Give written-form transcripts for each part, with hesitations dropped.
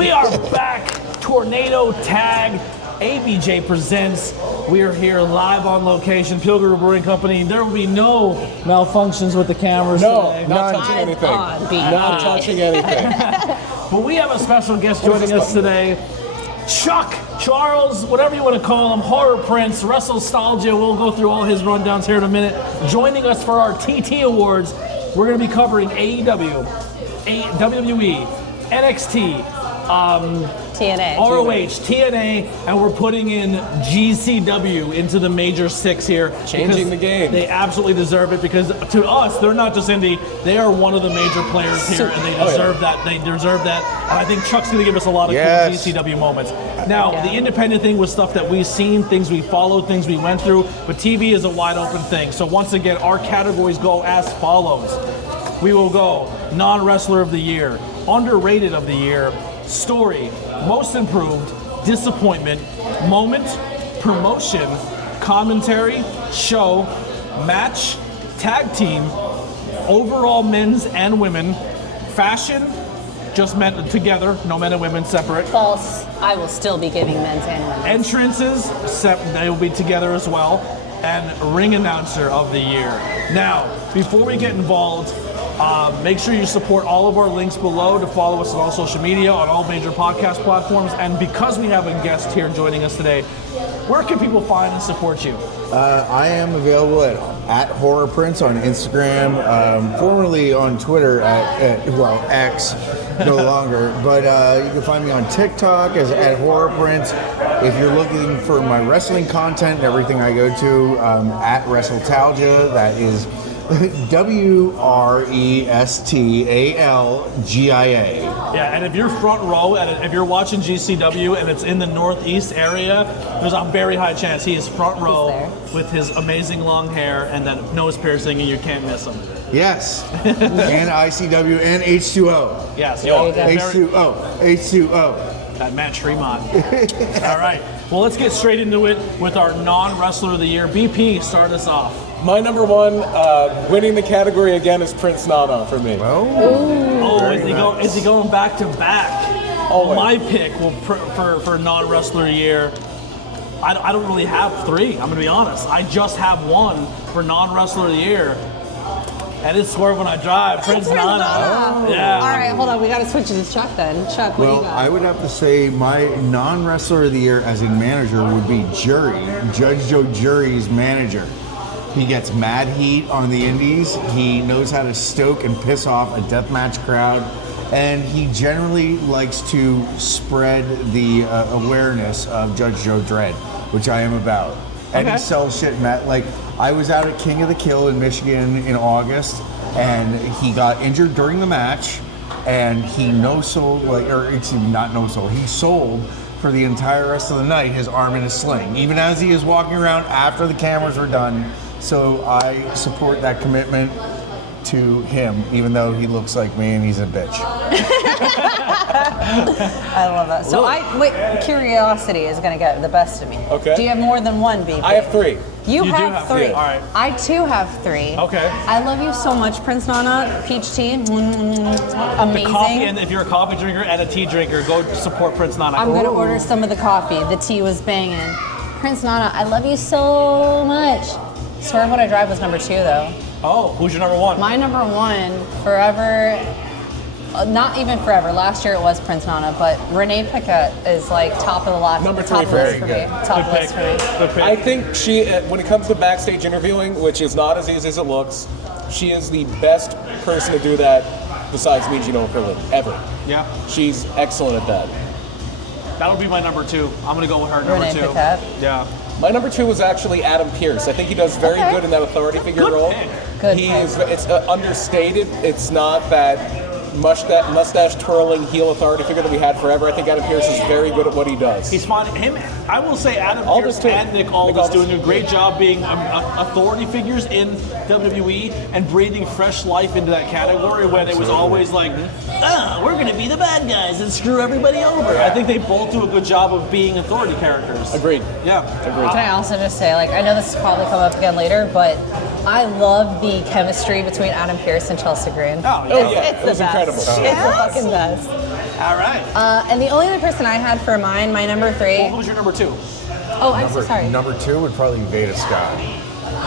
We are back. Tornado Tag. ABJ presents. We are here live on location, Pilgrim Brewing Company. There will be no malfunctions with the cameras today. Not touching anything. Not touching anything. But we have a special guest joining us today. Chuck, Charles, whatever you want to call him, Horror Prince, WrestleStalgia. We'll go through all his rundowns here in a minute. Joining us for our TT Awards, we're going to be covering AEW, WWE, NXT, TNA. ROH, TNA, and we're putting in GCW into the major six here. Changing the game. They absolutely deserve it because to us, they're not just indie, they are one of the major players here and they deserve that. They deserve that. And I think Chuck's going to give us a lot of cool GCW moments. Now, the independent thing was stuff that we've seen, things we followed, things we went through, but TV is a wide open thing. So once again, our categories go as follows. We will go non-wrestler of the year, underrated of the year, story, most improved, disappointment, moment, promotion, commentary, show, match, tag team, overall men's and women, fashion, just men together, no men and women separate. False. I will still be giving men's and women's. Entrances, they will be together as well, and ring announcer of the year. Now, before we get involved, make sure you support all of our links below to follow us on all social media, on all major podcast platforms. And because we have a guest here joining us today, where can people find and support you? I am available at Horror Prince on Instagram, formerly on Twitter at X, no longer. But you can find me on TikTok as at Horror Prince. If you're looking for my wrestling content and everything I go to, at WrestleStalgia, that is WrestleStalgia. Yeah, and if you're front row, and if you're watching GCW and it's in the northeast area, there's a very high chance he is front row with his amazing long hair and that nose piercing, and you can't miss him. Yes, and ICW and H2O. Yes, H2O. That Matt Tremont. All right, well, let's get straight into it with our non-wrestler of the year. BP, start us off. My number one, winning the category again, is Prince Nana for me. Is he going back to back? Always. My pick for non-wrestler of the year, I don't really have three, I'm going to be honest. I just have one for non-wrestler of the year. And it's Swerve When I Drive, Prince Nana. Yeah. All right, hold on. We got to switch it to Chuck then. Chuck, what do you got? I would have to say my non-wrestler of the year as a manager would be Jury, Judge Joe Jury's manager. He gets mad heat on the indies. He knows how to stoke and piss off a deathmatch crowd. And he generally likes to spread the awareness of Judge Joe Dredd, which I am about. And he sells shit, Matt. Like, I was out at King of the Kill in Michigan in August, and he got injured during the match, and he no-sold, he sold for the entire rest of the night his arm in a sling, even as he is walking around after the cameras were done. So I support that commitment to him, even though he looks like me and he's a bitch. I love that. So curiosity is going to get the best of me. Okay. Do you have more than one, BP? I have three. You have three. All right. I too have three. Okay. I love you so much, Prince Nana. Peach tea. Amazing. The coffee, and if you're a coffee drinker and a tea drinker, go support Prince Nana. I'm going to order some of the coffee. The tea was banging. Prince Nana, I love you so much. Swerve When I Drive was number 2, though. Oh, who's your number one? My number one, forever, not even forever. Last year it was Prince Nana, but Renee Paquette is like top of the list. Number 3 top for list me. for me. Top Good list for me. Good pick. I think she, when it comes to backstage interviewing, which is not as easy as it looks, she is the best person to do that besides me, Gino Krillin, ever. Yeah. She's excellent at that. That'll be my number 2. I'm going to go with her number Renee 2. Paquette. Yeah. My number 2 was actually Adam Pearce. I think he does very good in that authority figure Good role. pick. Good He pick. is. It's understated. It's not that mustache twirling heel authority figure that we had forever. I think Adam Pearce is very good at what he does. He's fine. I will say Adam Aldis Pearce too. and Nick Aldis doing a great job being authority figures in WWE and breathing fresh life into that category when it was always like, we're going to be the bad guys and screw everybody over. I think they both do a good job of being authority characters. Agreed. Yeah. Can I also just say, I know this will probably come up again later, but I love the chemistry between Adam Pearce and Chelsea Green. Oh, yeah. It's the It was best. incredible. It's the fucking best. All right. And the only other person I had for mine, my number 3. Well, who's your number 2? Oh, I'm so sorry. Number 2 would probably be Veda Scott.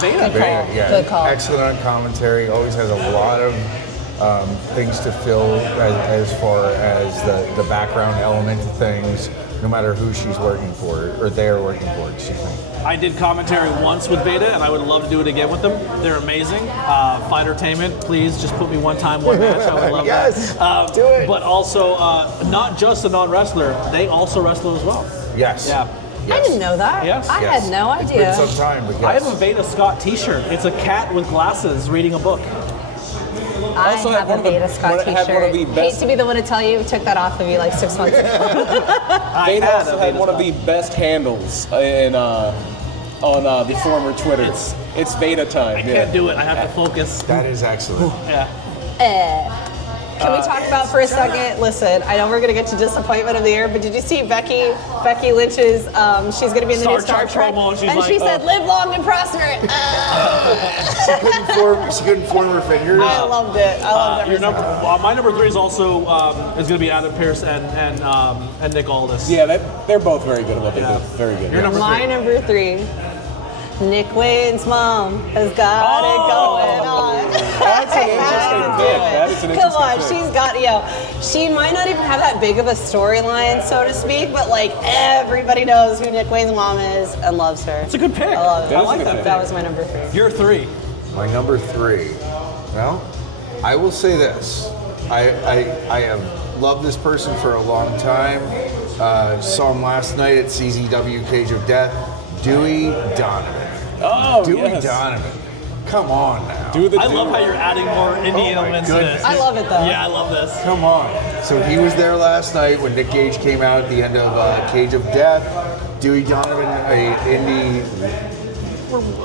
Veda. Good call. Yeah. Good call. Excellent on commentary. Always has a lot of things to fill as far as the background element of things, no matter who she's working for or they're working for. Excuse me. I did commentary once with Veda, and I would love to do it again with them. They're amazing. Fightertainment, please just put me one time, one match. I would love Yes, that. do it. But also, not just a non-wrestler, they also wrestle as well. Yes. Yeah. I didn't know that. Yes. I had no It's idea. been some time, but yes. I have a Veda Scott t-shirt. It's a cat with glasses reading a book. I Also have had a one of the- Veda Scott had one of t-shirt. the Hate best- to be the one to tell you, took that off of you like 6 months ago. Veda also had one of the best handles on the former Twitter. It's Veda time. I can't do it. I have to focus. That is excellent. Yeah. Can we talk about for a second? Listen, I know we're gonna get to disappointment of the year, but did you see Becky Lynch's? She's gonna be in the new Star Trek, promo, and she's and like, she said, "Live long and prosper." She couldn't form her fingers. I loved it. I loved every Your second. my number 3 is also is going to be Adam Pearce and Nick Aldis. Yeah, they're both very good at what they Yeah. do. Very good. Your number My 3. number 3, Nick Wayne's mom has got it going on. That's an interesting pick. That is an interesting Come on, pick. she's got, she might not even have that big of a storyline, so to speak, but like everybody knows who Nick Wayne's mom is and loves her. It's a good pick. I love it. That is a good pick. That was my number 3. Your 3. My number 3. Well, I will say this. I have loved this person for a long time. Saw him last night at CZW Cage of Death. Dewey Donovan. Oh, Dewey yes. Donovan. Come on now. Do the I love do. how you're adding more indie Oh my elements to goodness. this. I love it though. Yeah, I love this. Come on. So he was there last night when Nick Gage came out at the end of Cage of Death. Dewey Donovan, a indie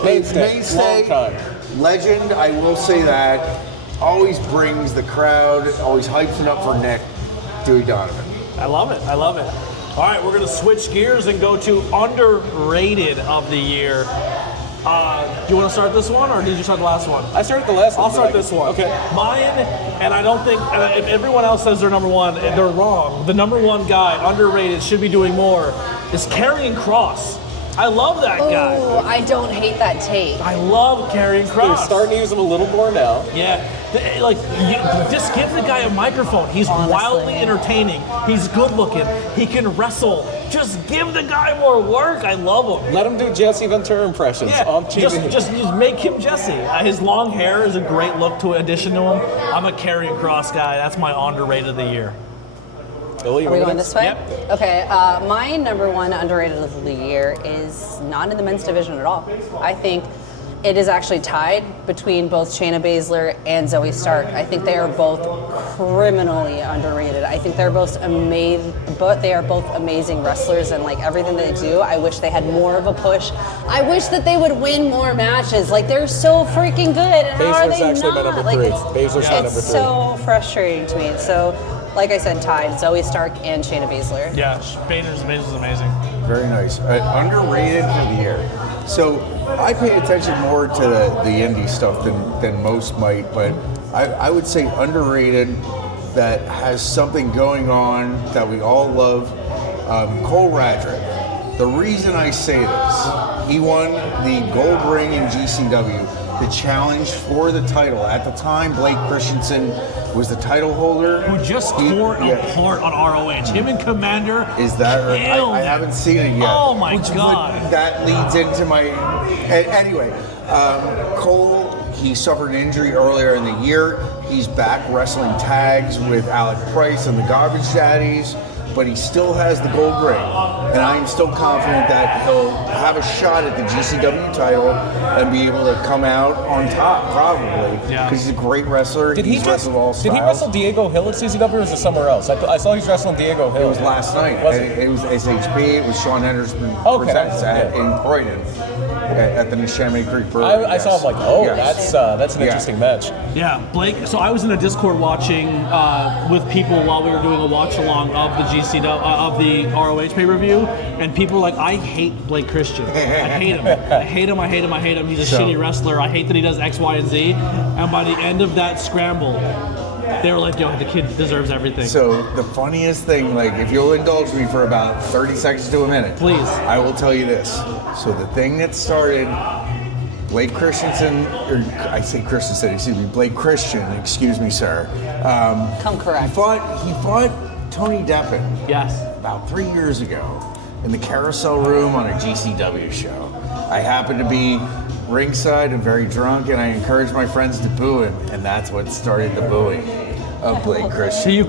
Mainstay. Long time. legend, I will say that. Always brings the crowd, always hypes it up for Nick. Dewey Donovan. I love it. I love it. All right, we're going to switch gears and go to underrated of the year. Do you want to start this one, or did you start the last one? I started the last one. I'll start but this one. Okay. Mine, and I don't think, if everyone else says they're number 1, they're wrong. The number 1 guy, underrated, should be doing more, is Karrion Kross. I love that guy. Oh, I don't hate that take. I love Karrion They're Kross. starting to use them a little more now. Yeah, just give the guy a microphone. He's Honestly. wildly entertaining. He's good looking. He can wrestle. Just give the guy more work. I love him. Let him do Jesse Ventura impressions Yeah, on TV. just make him Jesse. His long hair is a great look to addition to him. I'm a Karrion Kross guy. That's my underrated of the year. Lily, Are we going this way? Yep. Okay, my number 1 underrated of the year is not in the men's division at all. I think it is actually tied between both Shayna Baszler and Zoe Stark. I think they are both criminally underrated. I think they're both amazing, but they are both amazing wrestlers, and like everything they do, I wish they had more of a push. I wish that they would win more matches. Like they're so freaking good, and how are Baszler's they actually my not? number Like 3. it's, Baszler's my number 3. it's so frustrating to me. So, like I said, tied Zoe Stark and Shayna Baszler. Yeah, Bader's amazing. Very nice. Underrated for the year. So I pay attention more to the indie stuff than most might, but I would say underrated that has something going on that we all love. Cole Radrick. The reason I say this, he won the gold ring in GCW, the challenge for the title. At the time, Blake Christensen was the title holder. Who just tore apart on ROH. Him and Commander. Is that right? killed I it. haven't seen it yet. Oh my But God. that leads into my. Anyway, Cole, he suffered an injury earlier in the year. He's back wrestling tags with Alec Price and the Garbage Daddies, but he still has the gold ring. And I am still confident that he'll have a shot at the GCW title and be able to come out on top, probably. Yeah. Because he's a great wrestler. Did he's he wrestled all Did he styles. wrestle Diego Hill at CZW, or was it somewhere else? I saw he was wrestling Diego Hill. It was last night. Was and it was SHP. It was Sean Henderson Okay. presents in Croydon at the Neshaminy Creek Brewery. I saw him like, oh, Yes. that's an Yeah. interesting match. Yeah, Blake. So I was in a Discord watching with people while we were doing a watch along of the of the ROH pay per view, and people were like, "I hate Blake Christian. I hate him. I hate him. I hate him. I hate him. He's a So- shitty wrestler. I hate that he does X, Y, and Z." And by the end of that scramble, They were like, yo, the kid deserves everything. So the funniest thing, like if you'll indulge me for about 30 seconds to a minute, Please. I will tell you this. So the thing that started Blake Christensen, or I say Christensen, excuse me, Blake Christian, excuse me, sir. Come correct. He fought Tony Deppen Yes. about 3 years ago in the Carousel Room on a GCW show. I happened to be ringside and very drunk, and I encouraged my friends to boo him, and that's what started the booing of Blake Christian. So you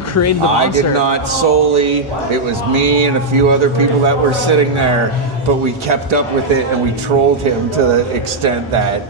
created the I monster. did not solely. It was me and a few other people that were sitting there, but we kept up with it and we trolled him to the extent that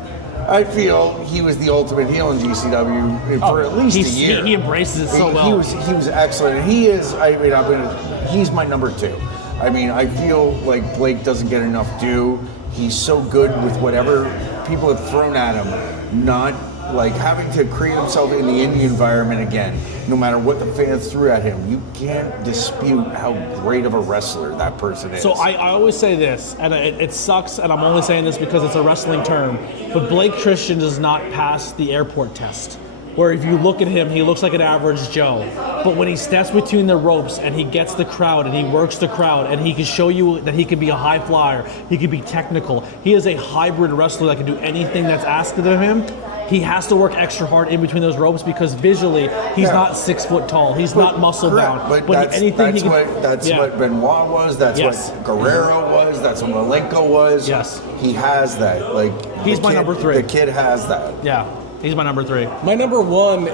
I feel he was the ultimate heel in GCW for at least a year. He embraces it so well. He was excellent. And he is. I mean, he's my number 2. I mean, I feel like Blake doesn't get enough due. He's so good with whatever people have thrown at him, not like having to create himself in the indie environment again, no matter what the fans threw at him. You can't dispute how great of a wrestler that person is. So I always say this, and it sucks, and I'm only saying this because it's a wrestling term, but Blake Christian does not pass the airport test. Where if you look at him, he looks like an average Joe. But when he steps between the ropes and he gets the crowd and he works the crowd and he can show you that he can be a high flyer, he can be technical. He is a hybrid wrestler that can do anything that's asked of him. He has to work extra hard in between those ropes because visually he's not 6 foot tall. He's not muscle bound. But That's what Benoit was. That's Yes. what Guerrero was. That's what Malenko was. Yes. He has that. Like He's my number 3. The kid has that. Yeah, he's my number 3. My number 1,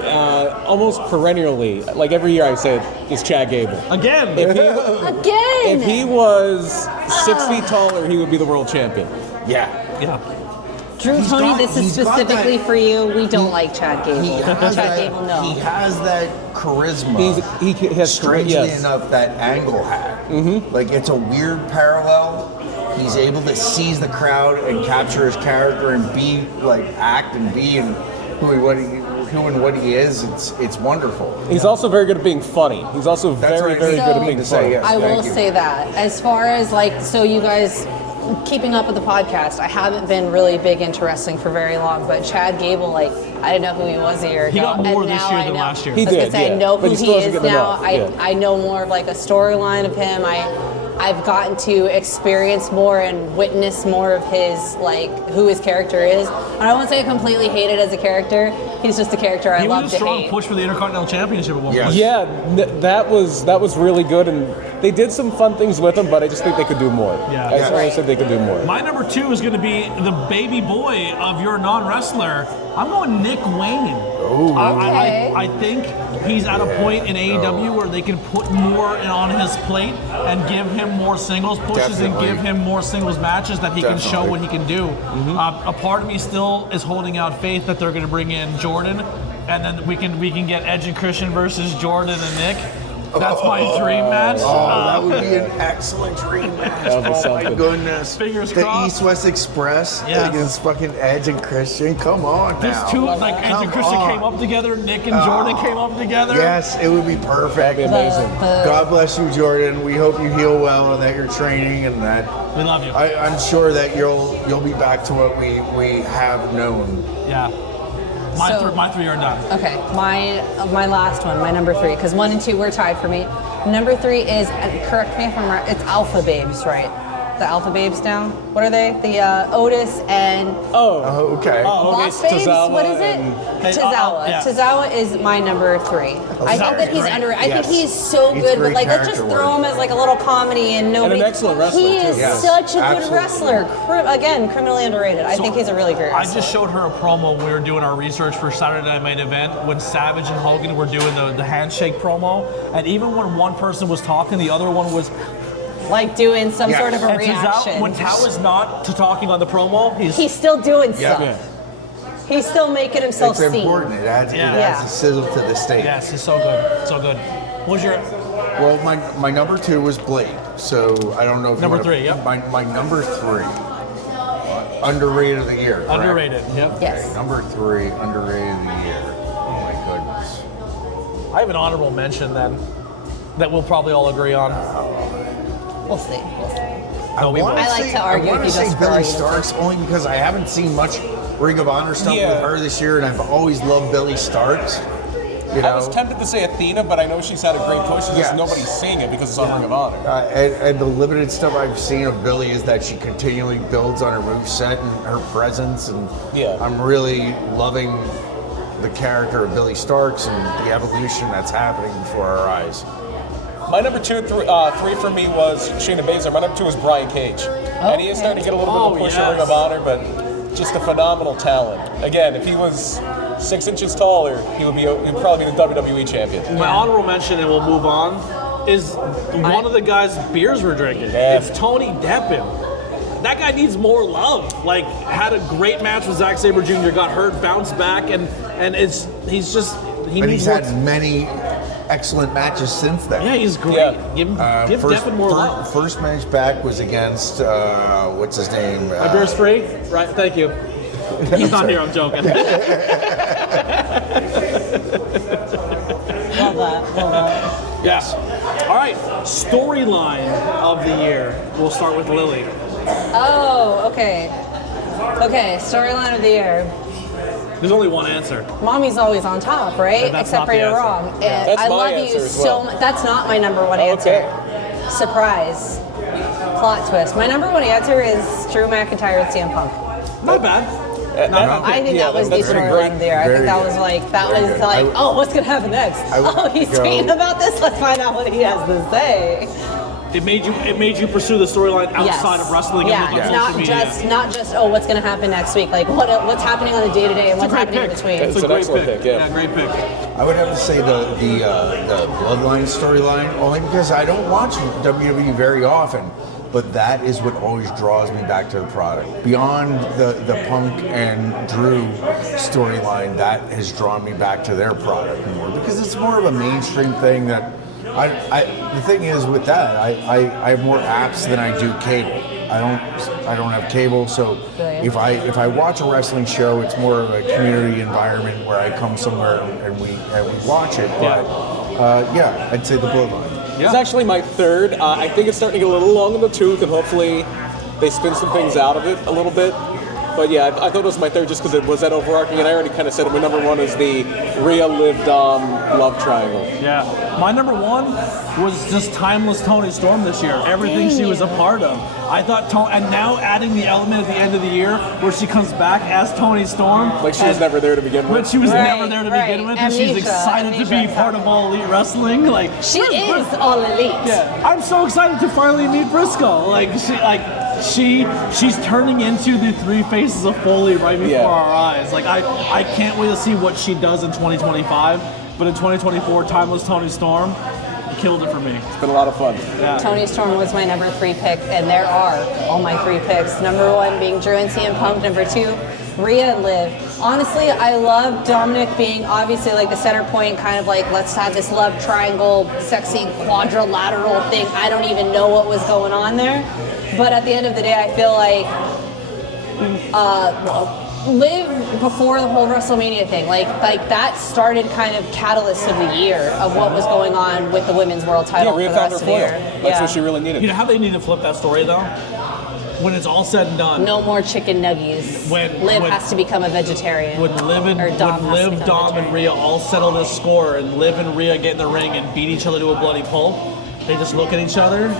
almost perennially, like every year I say it, is Chad Gable. Again. If he was 6 feet taller, he would be the world champion. Yeah. Yeah. Drew, He's Tony, got- this is he's got specifically that- for you. We don't like Chad Gable. He has Chad that. Gable, no. He has that charisma. He has strangely yes. enough that Angle had. Mm-hmm. Like it's a weird parallel. He's able to seize the crowd and capture his character and be like act and be and who and what he is. It's wonderful. He's also very good at being funny. He's also That's very, right. very So- good at being To say funny. yes. I will Thank you. say that. As far as like, so you guys keeping up with the podcast, I haven't been really big into wrestling for very long, but Chad Gable, like, I didn't know who he was a year ago. He got more and this now year I than know. last year. He I was gonna did, say, yeah. I know But who he he still hasn't is gotten now. enough, yeah. I know more of like a storyline of him. I've gotten to experience more and witness more of his, like, who his character is. And I won't say I completely hate it as a character. He's just a character I He love was a to strong hate. push for the Intercontinental Championship at one Yes. point. Yeah, that was really good, and they did some fun things with him, but I just think they could do more. Yeah. I just always said they could do more. My number 2 is going to be the baby boy of your non-wrestler. I'm going Nick Wayne. Okay. I think he's at a point in AEW where they can put more on his plate and give him more singles pushes Definitely. and give him more singles matches that he can show Definitely. what he can do. A part of me still is holding out faith that they're going to bring in Jordan, and then we can get Edge and Christian versus Jordan and Nick. That's my dream match. Oh, that would be an excellent dream match. That would be Oh my something. goodness. Fingers the crossed. East-West Express Yes. against fucking Edge and Christian. Come on These now. two, like Edge and Come Christian on. came up together, Nick and Jordan came up together. Yes, it would be perfect. That'd be amazing. God bless you, Jordan. We hope you heal well and that you're training and that We love you. I'm sure that you'll be back to what we have known. Yeah. So- My 3 are done. Okay, my last one, my number 3, because 1 and 2 were tied for me. Number 3 is, and correct me if I'm right, it's Alpha Babes, right? The Alpha Babes now? What are they? The Otis and Oh, okay. Boss Babes? Tozawa What is it? and- Tozawa. yeah. Tozawa is my number 3. I think that he's great. under. I Yes. think he's so He's good, but great like let's just character throw work. him as like a little comedy and nobody. an excellent wrestler, He too. is Yes, such a good absolutely. wrestler. Again, criminally underrated. I think he's a really great I wrestler. just showed her a promo when we were doing our research for Saturday Night Main Event when Savage and Hogan were doing the handshake promo, and even when one person was talking, the other one was. like doing some Yes. sort of a And reaction. when Tao is not talking on the promo, He's still doing stuff. Yeah. He's still making himself It's seen. important. It adds Yeah. a sizzle to the steak. yes, he's so good, so good. What's your Well, my number 2 was Blake, so I don't know if Number you wanna, 3, yep. My number 3, underrated of the year. correct? underrated? Yep. Yes. Number 3, underrated of the year. Oh my goodness. I have an honorable mention then that we'll probably all agree on. We'll see. We'll see. No, we wanna won't. I like say- to argue I want with to you say just for Billy argument's Starks only because I haven't seen much Ring of Honor stuff Yeah. with her this year, and I've always loved Billy Starks. You know? I was tempted to say Athena, but I know she's had a great push. It's just nobody's seeing it because it's on Ring of Honor. And the limited stuff I've seen of Billy is that she continually builds on her moveset and her presence, and I'm really loving the character of Billy Starks and the evolution that's happening before our eyes. My number 2, 3 for me was Shayna Baszler. My number 2 was Brian Cage. And he is starting to get a little bit of a push in Ring of Honor, but just a phenomenal talent. Again, if he was 6 inches taller, he would probably be the WWE champion. My honorable mention, and we'll move on, is one of the guys' beers we're drinking. Yeah. It's Tony Deppen. That guy needs more love. Like, had a great match with Zack Sabre Jr., got hurt, bounced back, and he's he's had many excellent matches since then. Yeah, he's great. Yeah. Give Deppen more love. First match back was against what's his name? My beer's free? Right, thank you. He's not here, I'm joking. Love that. Yes. All right, storyline of the year. We'll start with Lily. Oh, okay. Okay, storyline of the year. There's only one answer. Mommy's always on top, right? That's Except not for the you're answer. wrong. Yeah. And That's I my love you answer as so well. much. That's not my number one answer. Okay. Surprise. Plot twist. My number one answer is Drew McIntyre with CM Punk. Not bad. I think that was the storyline there. I think that was like, oh, what's going to happen next? Oh, he's tweeting about this? Let's find out what he has to say. It made you pursue the storyline outside of wrestling and look on social media. Not just what's going to happen next week, like what's happening on the day to day and what's happening in between. It's a an great excellent pick. pick, yeah. Great pick. I would have to say the Bloodline storyline, only because I don't watch WWE very often, but that is what always draws me back to the product. Beyond the Punk and Drew storyline, that has drawn me back to their product more, because it's more of a mainstream thing that the thing is with that, I have more apps than I do cable. I don't have cable, so if I watch a wrestling show, it's more of a community environment where I come somewhere and we watch it. But I'd say the Bloodline. It's actually my third. I think it's starting to get a little long in the tooth, and hopefully they spin some things out of it a little bit. But yeah, I thought it was my third just because it was that overarching, and I already kind of said it. My number one is the Rhea Liv Dom love triangle. Yeah. My number one was just timeless Toni Storm this year. Everything she was a part of. I thought, and now adding the element at the end of the year where she comes back as Toni Storm. Like she was never there to begin with. But she was never there to begin with, and she's excited to be part of All Elite Wrestling. Like she is All Elite. Yeah. I'm so excited to finally meet Briscoe. She's turning into the three faces of Foley right before our eyes. Like I can't wait to see what she does in 2025. But in 2024, timeless Toni Storm killed it for me. It's been a lot of fun. Yeah. Toni Storm was my number 3 pick, and there are all my 3 picks. Number 1 being Drew and CM Punk. Number 2, Rhea and Liv. Honestly, I love Dominic being obviously like the center point, kind of like let's have this love triangle, sexy quadrilateral thing. I don't even know what was going on there. But at the end of the day, I feel like Liv before the whole WrestleMania thing, like that started kind of catalyst of the year of what was going on with the women's world title for the rest of the year. That's what she really needed. You know how they need to flip that story though? When it's all said and done. No more chicken nuggies. Liv has to become a vegetarian. When Liv, Dom, and Rhea all settle this score, and Liv and Rhea get in the ring and beat each other to a bloody pulp, they just look at each other.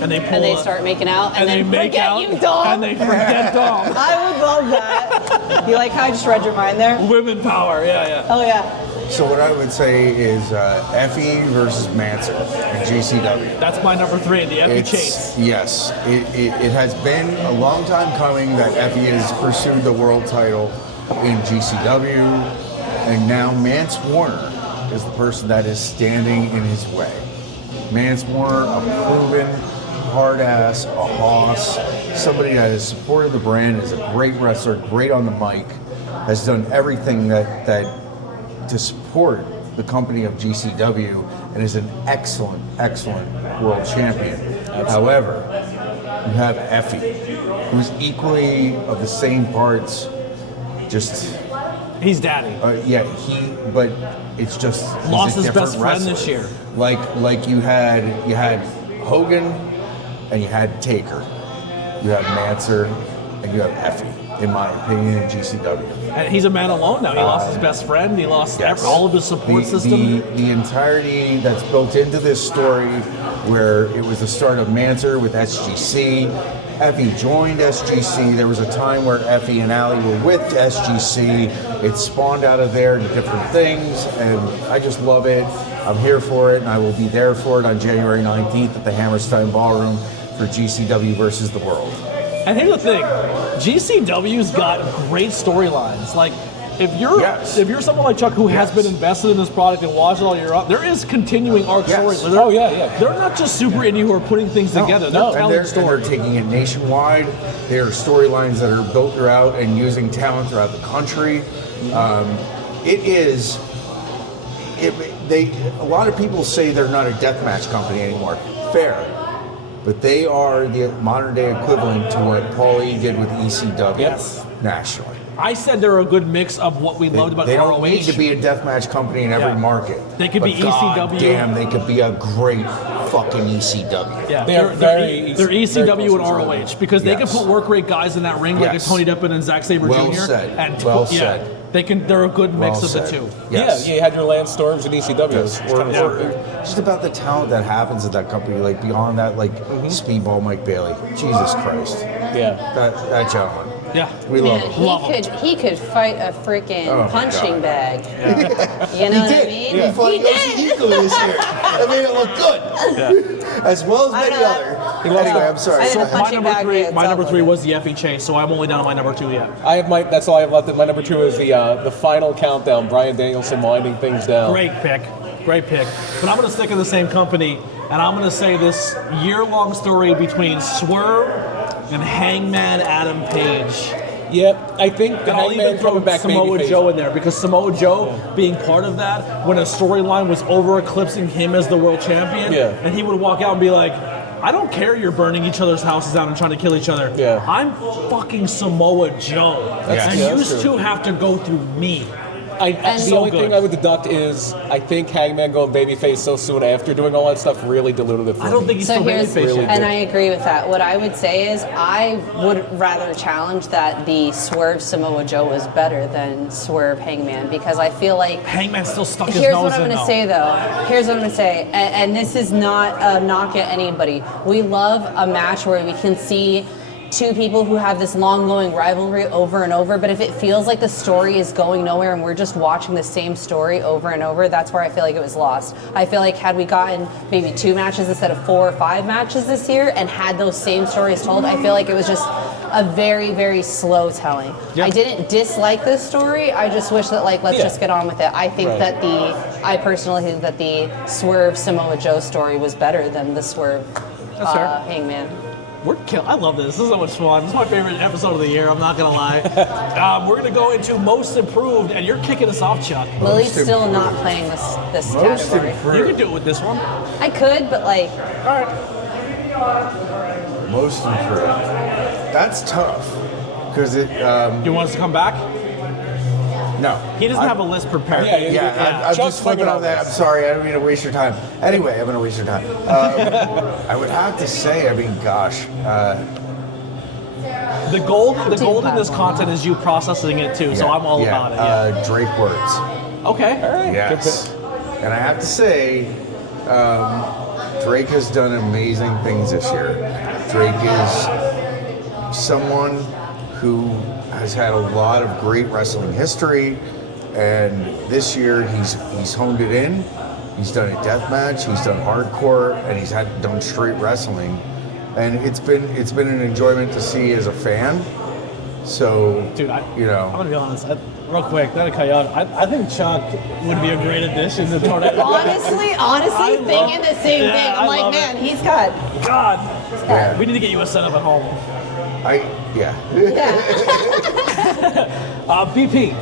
And they start making out, and they then make forget out, you, Dom. and they forget Dom. I would love that. You like how I just read your mind there? Women power, yeah. Oh yeah. So what I would say is Effie versus Manson in GCW. That's my number 3, the Effie chase. Yes, it has been a long time coming that Effie has pursued the world title in GCW, and now Mance Warner is the person that is standing in his way. Mance Warner, a proven hard ass, a hoss, somebody that has supported the brand, is a great wrestler, great on the mic, has done everything that to support the company of GCW, and is an excellent world champion. Absolutely. However, you have Effie, who's equally of the same parts, just... He's daddy. But it's just... Lost his best friend wrestler. this year. Like you had Hogan and you had Taker. You have Manser and you have Effie. in my opinion, in GCW. And he's a man alone now. He lost his best friend. He lost all of his support system. The entirety that's built into this story, where it was the start of Mansour with SGC. Effie joined SGC. There was a time where Effie and Allie were with SGC. It spawned out of there into different things, and I just love it. I'm here for it, and I will be there for it on January 19th at the Hammerstein Ballroom for GCW versus the World. And here's the thing, GCW's got great storylines. Like, if you're someone like Chuck who has been invested in this product and watched it all year round, there is continuing arc stories. They're not just super indie who are putting things together. They're telling stories. They're taking it nationwide. There are storylines that are built throughout and using talent throughout the country. A lot of people say they're not a deathmatch company anymore. Fair. But they are the modern day equivalent to what Paulie did with ECW nationally. I said they're a good mix of what we loved about ROH. They don't need to be a deathmatch company in every market. They could be ECW. Damn, they could be a great fucking ECW. Yeah, they're ECW and ROH because they can put work rate guys in that ring like a Tony Deppen and Zack Sabre Jr. Well said. They're a good mix of the two. Yes. Yeah, you had your Lance Storms and ECW. Just about the talent that happens at that company, like beyond that, like Speedball Mike Bailey. Jesus Christ. Yeah. That gentleman. Yeah. We love him. He could fight a freaking punching bag. You know what I mean? He fought Yoshihiko this year. That made it look good. As well as many other. Anyway, I'm sorry. So my number three was the Effie Chase, so I'm only down to my number two yet. That's all I have left. My number two is the final countdown. Brian Danielson winding things down. Great pick. But I'm going to stick in the same company, and I'm going to say this year-long story between Swerve and Hangman Adam Page. Yep, I think the Hangman coming back Samoa Joe in there because Samoa Joe being part of that when a storyline was over eclipsing him as the world champion, and he would walk out and be like, I don't care you're burning each other's houses down and trying to kill each other. Yeah. I'm fucking Samoa Joe. And you two have to go through me. The only thing I would deduct is I think Hangman going babyface so soon after doing all that stuff really diluted it for me. I don't think he's still babyface yet. And I agree with that. What I would say is I would rather challenge that the Swerve Samoa Joe was better than Swerve Hangman because I feel like Hangman's still stuck his Here's nose what I'm in, going to say though. Here's what I'm going to say, and this is not a knock at anybody. We love a match where we can see two people who have this long-going rivalry over and over, but if it feels like the story is going nowhere and we're just watching the same story over and over, that's where I feel like it was lost. I feel like had we gotten maybe 2 matches instead of 4 or 5 matches this year and had those same stories told, I feel like it was just a very, very slow telling. Yep. I didn't dislike this story, I just wish that let's just get on with it. I think I personally think that the Swerve Samoa Joe story was better than the Swerve Hangman. I love this. This is so much fun. This is my favorite episode of the year. I'm not gonna lie. We're gonna go into most improved, and you're kicking us off, Chuck. Lily's still not playing this category. You can do it with this one. I could, but all right. Most improved. That's tough because it. You want us to come back? No. He doesn't have a list prepared. I'm just flipping on that. I'm sorry, I don't mean to waste your time. Anyway, I'm going to waste your time. I would have to say, gosh. The gold in this content is you processing it too, so I'm all about it. Drake words. Okay. All right. Yes. And I have to say, Drake has done amazing things this year. Drake is someone who has had a lot of great wrestling history, and this year he's honed it in. He's done a deathmatch, he's done hardcore, and he's done straight wrestling, and it's been an enjoyment to see as a fan. So, dude, I'm gonna be honest. Real quick, not to cut you off. I think Chuck would be a great addition to the tournament. honestly, thinking the same thing. I'm like, man, he's got. God, we need to get you a setup at home. BP.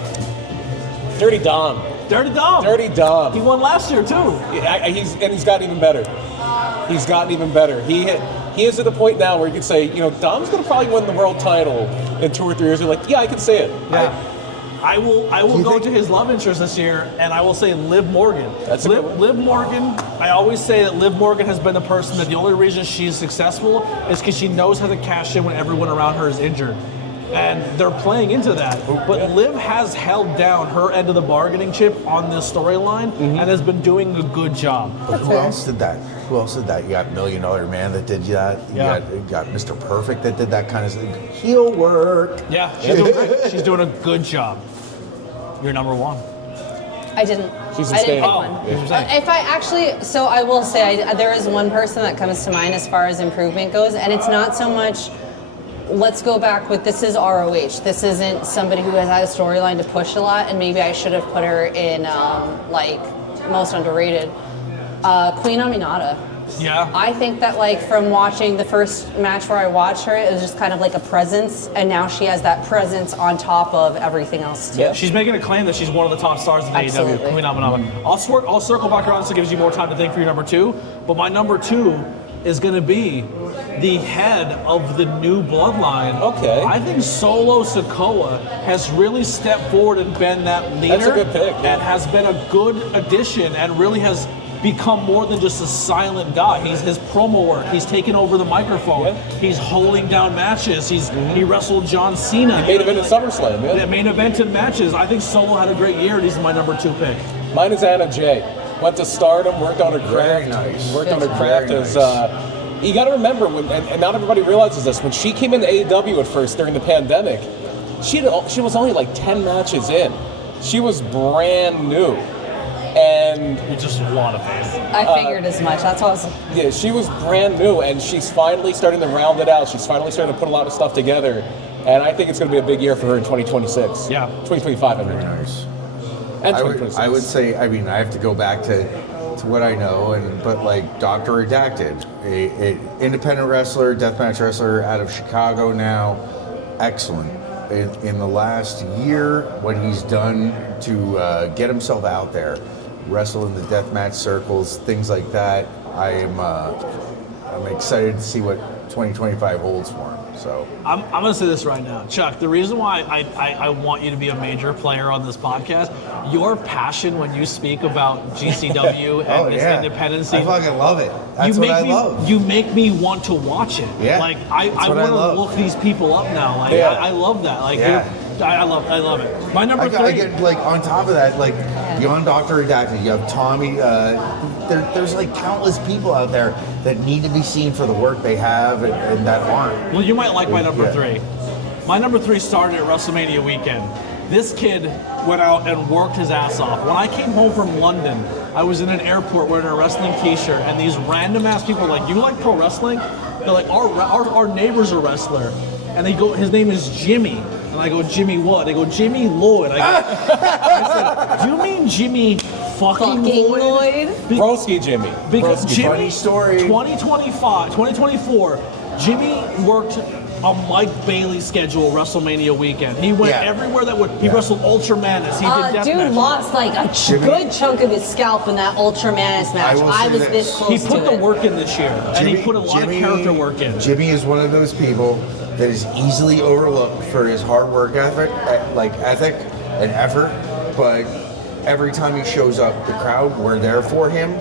Dirty Dom. Dirty Dom. Dirty Dom. He won last year too. He's gotten even better. He is at the point now where you can say, Dom's going to probably win the world title in 2 or 3 years. You're like, yeah, I can say it. Yeah. I will go to his love interest this year, and I will say Liv Morgan. That's a good one. Liv Morgan, I always say that Liv Morgan has been the person that the only reason she's successful is because she knows how to cash in when everyone around her is injured. And they're playing into that. But Liv has held down her end of the bargaining chip on this storyline and has been doing a good job. But who else did that? Who else did that? You got $1 Million Man that did that. You got Mr. Perfect that did that kind of thing. Heel work. Yeah, she's doing great. She's doing a good job. You're number one. I didn't. She's I didn't pick staying. one. Yeah. So I will say there is one person that comes to mind as far as improvement goes, and it's not so much. Let's go back with this is ROH. This isn't somebody who has had a storyline to push a lot, and maybe I should have put her in like most underrated. Queen Aminata. Yeah. I think that like from watching the first match where I watched her, it was just kind of like a presence, and now she has that presence on top of everything else too. Yeah. She's making a claim that she's one of the top stars in Absolutely. AEW. Queen Aminata. I'll circle back around so it gives you more time to think for your number two. But my number two is going to be the head of the new bloodline. Okay. I think Solo Sikoa has really stepped forward and been that leader. That's a good pick, yeah. And has been a good addition and really has become more than just a silent guy. He's his promo work. He's taken over the microphone. Yeah. He's holding down matches. He wrestled John Cena. Main event at SummerSlam, Yeah, main event in matches. I think Solo had a great year, and he's my number two pick. Mine is Anna Jay. Went to Stardom, worked on her craft. Very nice. Worked on her Very craft nice. as. You got to remember, and not everybody realizes this. When she came into AEW at first during the pandemic, she was only like 10 matches in. She was brand new, and With just a lot of faith. I figured as much. That's awesome. yeah, she was brand new, and she's finally starting to round it out. She's finally starting to put a lot of stuff together, and I think it's going to be a big year for her in 2026. Yeah. 2025. I mean. Very nice. And I 2026. would say, I mean, I have to go back to what I know, but like Dr. Redacted, a independent wrestler, deathmatch wrestler out of Chicago now, excellent. In the last year, what he's done to get himself out there, wrestle in the deathmatch circles, things like that, I'm excited to see what 2025 holds for him. So I'm going to say this right now. Chuck, the reason why I want you to be a major player on this podcast, your passion when you speak about GCW and its independence. I fucking love it. That's what I love. You make me want to watch it. Yeah, Like, I want to look these people up now. Like, Yeah. I love that. Like, Yeah. I love it. My number I three. get, like, on top of that, like, beyond Dr. Redacted, you have Tommy. There's like countless people out there that need to be seen for the work they have and that aren't. Well, you might like my number Yeah. three. My number three started at WrestleMania weekend. This kid went out and worked his ass off. When I came home from London, I was in an airport wearing a wrestling t-shirt, and these random ass people were like, "You like pro wrestling?" They're like, our neighbor's a wrestler. And they go, his name is Jimmy. And I go, Jimmy what? They go, Jimmy Lloyd. I said, do you mean Jimmy fucking Lloyd? Broski Jimmy. Because Broski. Jimmy, Funny story. 2024, Jimmy worked a Mike Bailey schedule WrestleMania weekend. He went everywhere that would. He wrestled Ultra Madness. He did Dude deathmatch. lost like a good chunk of his scalp in that Ultra Madness match. will I say was this. this close He to put the it. work in this year, and he put a lot of character work in. Jimmy is one of those people that is easily overlooked for his hard work ethic and effort, but every time he shows up, the crowd were there for him.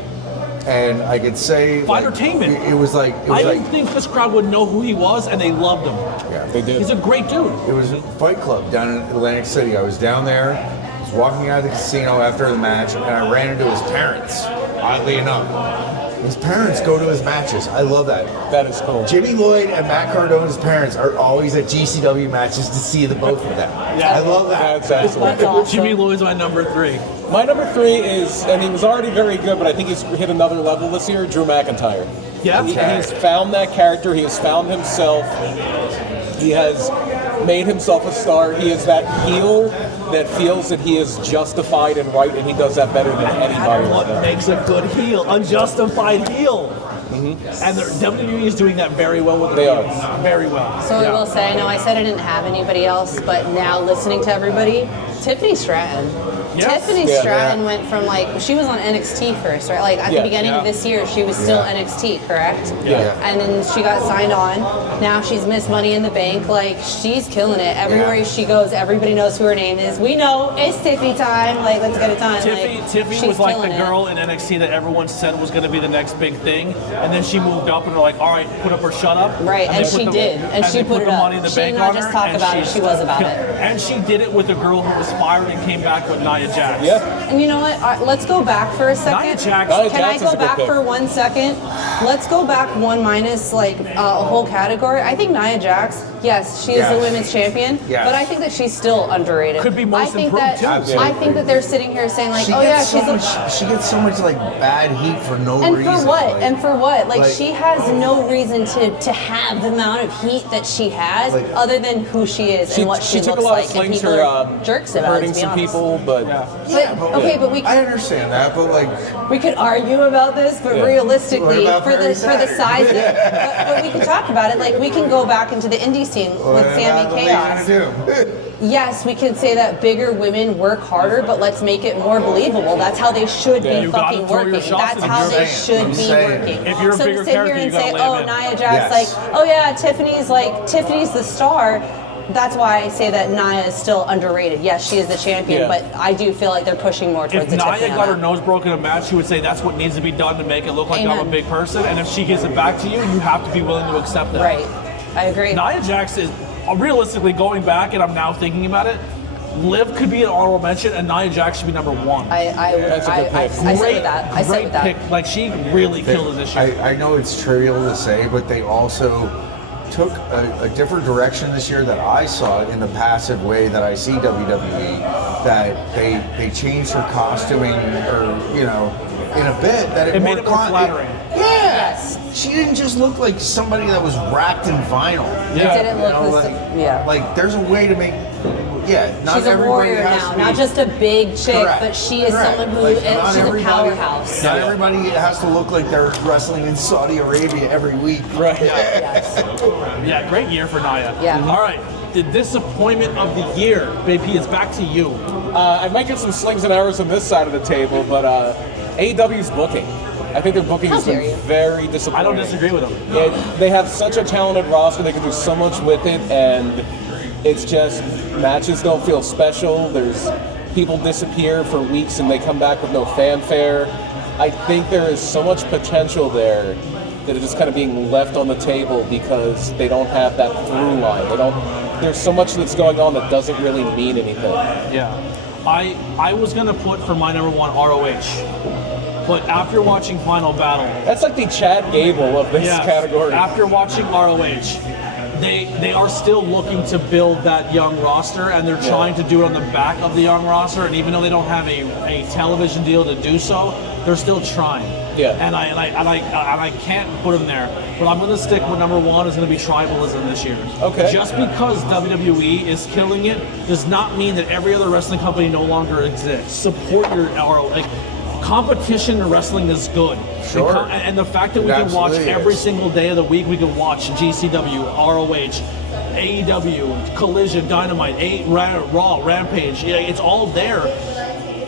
And I could say, Entertainment. It was like I didn't think this crowd would know who he was, and they loved him. yeah, They did. He's a great dude. It was a Fight Club down in Atlantic City. I was down there, I was walking out of the casino after the match, and I ran into his parents, oddly enough. His parents go to his matches. I love that. That is cool. Jimmy Lloyd and Matt Cardona's parents are always at GCW matches to see the both of them. Yeah. I love that. That's excellent. That's awesome. Jimmy Lloyd's my number three. My number three is, and he was already very good, but I think he's hit another level this year, Drew McIntyre. Yeah. He has found that character. He has found himself. He has made himself a star. He is that heel that feels that he is justified and right, and he does that better than anybody. What makes a good heel? Unjustified heel. And WWE is doing that very well with They their are. heels. Very well. So I will say, I know I said I didn't have anybody else, but now listening to everybody, Tiffany Stratton. Yes. Tiffany Yeah. Stratton went from she was on NXT first, right? Like at the beginning of this year, she was still NXT, correct? Yeah. And then she got signed on. Now she's Miss Money in the Bank. Like she's killing it. Everywhere she goes, everybody knows who her name is. We know it's Tiffy time. Like let's get it done. Tiffy she's was like the killing it. girl in NXT that everyone said was going to be the next big thing, and then she moved up, and they're like, "All right, put up or shut up." Right, and they put she did, and she they put it the up. Money in the She Bank did not on just her, talk and about it, she was about it. And she did it with a girl who was fired and came back with Nia Jax. Yeah. And you know what? Let's go back for a second. Nia Jax. Nia Can I Jax is go a good back pick. for 1 second? Let's go back one minus a whole category. I think Nia Jax, yes, she is the women's champion, but I think that she's still underrated. Could be most I think improved, that too. I think that they're sitting here saying like, She oh yeah, gets so she's much, she gets so much like bad heat for no and reason. for what? Like, And for what? Like, like- she has no reason to have the amount of heat that she has, Like- other than who she is and what she took looks a lot like. of slings and people for are jerks about it, hurting to be some honest. people, but But we I understand that, but like, we could argue about this, but Yeah. realistically, What about for the Perry size, but we can talk about it. Like we can go back into the indie scene with Sammy Chaos. Yes, we can say that bigger women work harder, but let's make it more believable. That's how they should be You gotta fucking throw your working. shots That's in. how You're they saying. should I'm be saying. working. If you're a so bigger to sit here character, and you say, gotta lay oh, them in. Nia Jax, Yes. oh yeah, Tiffany's the star. That's why I say that Nia is still underrated. Yes, she is the champion, Yeah. but I do feel like they're pushing more towards If the Nia Tiffany on got her that. nose broken in a match, she would say that's what needs to be done to make it look like I'm a Amen. big person. And if she gives it back to you, you have to be willing to accept that. Right, I agree. Nia Jax is realistically going back, and I'm now thinking about it. Liv could be an honorable mention, and Nia Jax should be number one. I That's a good pick. sit with that. I sit Great with that. pick. Like she really killed it this year. I know it's trivial to say, but they also took a different direction this year that I saw in the passive way that I see WWE. That they changed her costuming, or in a bit that It made it more flattering. Yes. She didn't just look like somebody that was wrapped in vinyl. Yeah. It didn't look Like there's a way to make. Not She's a everybody warrior has now, to be, not just a big chick, Correct. but she is Correct. someone who Like, not she's a everybody- powerhouse. Not everybody has to look like they're wrestling in Saudi Arabia every week. right. Yes. Yeah, great year for Nia. Yeah. All right. The disappointment of the year, BP, is back to you. I might get some slings and arrows on this side of the table, but AEW's booking. I think their booking How has dare been you. very disappointing. I don't disagree with him. They have such a talented roster; they can do so much with it, and it's just matches don't feel special. There's people disappear for weeks and they come back with no fanfare. I think there is so much potential there that is just kind of being left on the table because they don't have that through line. There's so much that's going on that doesn't really mean anything. Yeah. I was going to put for my number one ROH. But after watching Final Battle, That's like the Chad Gable of this category. after watching ROH, they are still looking to build that young roster, and they're trying to do it on the back of the young roster. And even though they don't have a television deal to do so, they're still trying. Yeah. And I can't put them there, but I'm going to stick with number one is going to be tribalism this year. Okay. Just because WWE is killing it does not mean that every other wrestling company no longer exists. Support your competition in wrestling is good. Sure. And the fact that we It can watch absolutely every is. single day of the week, we can watch GCW, ROH, AEW, Collision, Dynamite, Raw, Rampage. It's all there.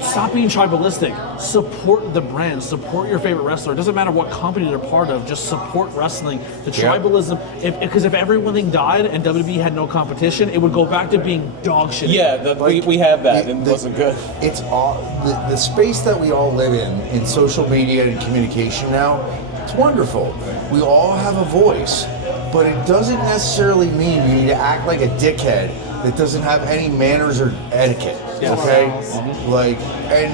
Stop being tribalistic. Support the brand. Support your favorite wrestler. It doesn't matter what company they're part of. Just support wrestling. The tribalism. Because if everything died and WWE had no competition, it would go back to being dog shit. Yeah, we have that, and it wasn't good. It's all the space that we all live in social media and communication now. It's wonderful. We all have a voice, but it doesn't necessarily mean you need to act like a dickhead that doesn't have any manners or etiquette. Yes. Okay, and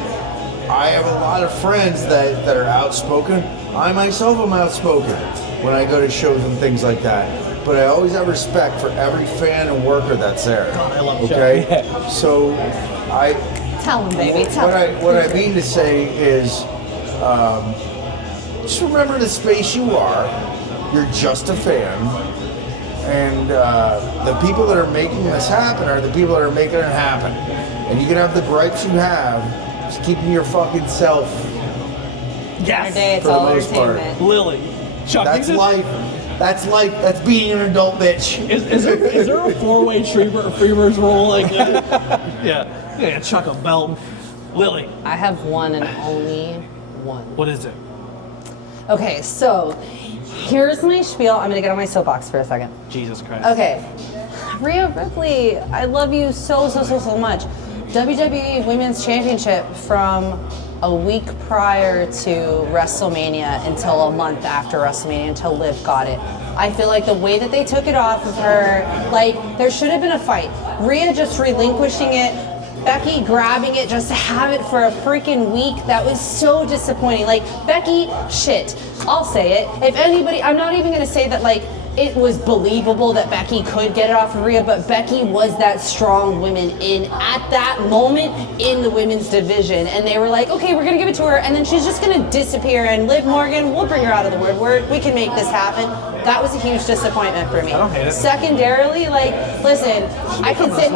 I have a lot of friends that are outspoken. I myself am outspoken when I go to shows and things like that. But I always have respect for every fan and worker that's there. God, I love Okay, so Tell him, baby. Tell him. what I mean to say is, just remember the space you are. You're just a fan, and the people that are making this happen are the people that are making it happen. And you can have the gripes you have, just keeping your fucking self. Every day it's For the all most part. entertainment. Lily. Chuck, That's life. That's life. That's being an adult bitch. Is there a four-way Freebirds rule like that? Yeah, Chuck a belt. Lily. I have one and only one. What is it? Okay, so here's my spiel. I'm gonna get on my soapbox for a second. Jesus Christ. Okay, Rhea Ripley, I love you so much. WWE Women's Championship from a week prior to WrestleMania until a month after WrestleMania until Liv got it. I feel like the way that they took it off of her, like there should have been a fight. Rhea just relinquishing it, Becky grabbing it just to have it for a freaking week. That was so disappointing. Like Becky, shit, I'll say it. If anybody, I'm not even gonna say that like it was believable that Becky could get it off of Rhea, but Becky was that strong woman in at that moment in the women's division, and they were like, okay, we're gonna give it to her, and then she's just gonna disappear. And Liv Morgan, we'll bring her out of the woodwork. We can make this happen. That was a huge disappointment for me. I don't hate it. Secondarily, like, listen, I can sit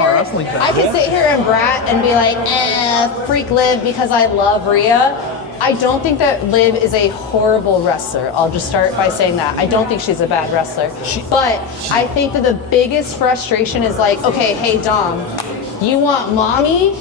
here and brat and be like, freak Liv because I love Rhea. I don't think that Liv is a horrible wrestler. I'll just start by saying that. I don't think she's a bad wrestler. But I think that the biggest frustration is like, okay, hey Dom, you want mommy?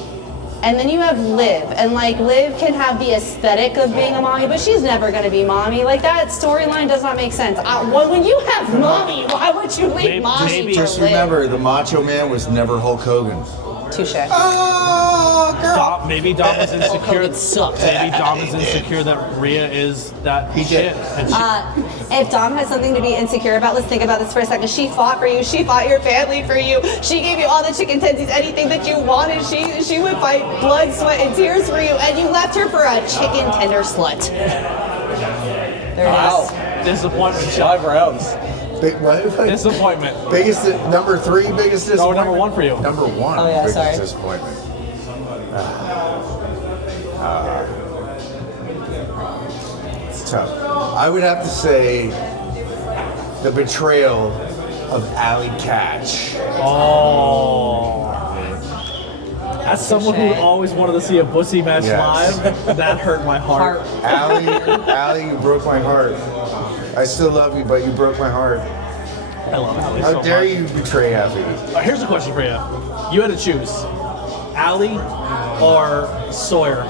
And then you have Liv. And like Liv can have the aesthetic of being a mommy, but she's never gonna be mommy. Like that storyline does not make sense. When you have mommy, why would you leave mommy for Just Liv? remember, the Macho Man was never Hulk Hogan. Touche. Oh, girl. Maybe Dom is insecure. Hogan sucked. Maybe Dom is insecure that Rhea is that shit. And If Dom has something to be insecure about, let's think about this for a second. She fought for you. She fought your family for you. She gave you all the chicken tendies, anything that you wanted. She would fight blood, sweat, and tears for you, and you left her for a chicken tender slut. There it is. Disappointment. 5 rounds. Disappointment. Number 3 biggest disappointment. Oh, number 1 for you. Number 1 Oh, yeah, biggest sorry. disappointment. It's tough. I would have to say the betrayal of Allie Catch. Oh. As someone who always wanted to see a Bussy match Yes. live, that hurt my heart. Allie, you broke my heart. I still love you, but you broke my heart. I love Allie How so dare much. you betray Allie? Here's a question for you. You had to choose Allie or Sawyer.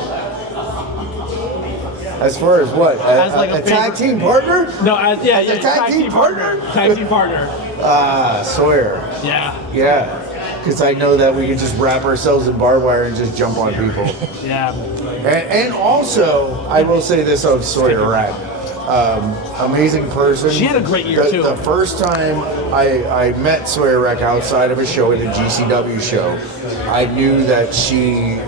As far as what? As like a tag favorite- team partner? No, yeah, a tag team partner? Tag team partner. Sawyer. Yeah. Yeah. Because I know that we can just wrap ourselves in barbed wire and just jump on people. Yeah. And also, I will say this of Sawyer Rat. Amazing person. She had a great year, too. The first time I met Sawyer Wreck outside of a show at a GCW show, I knew that she,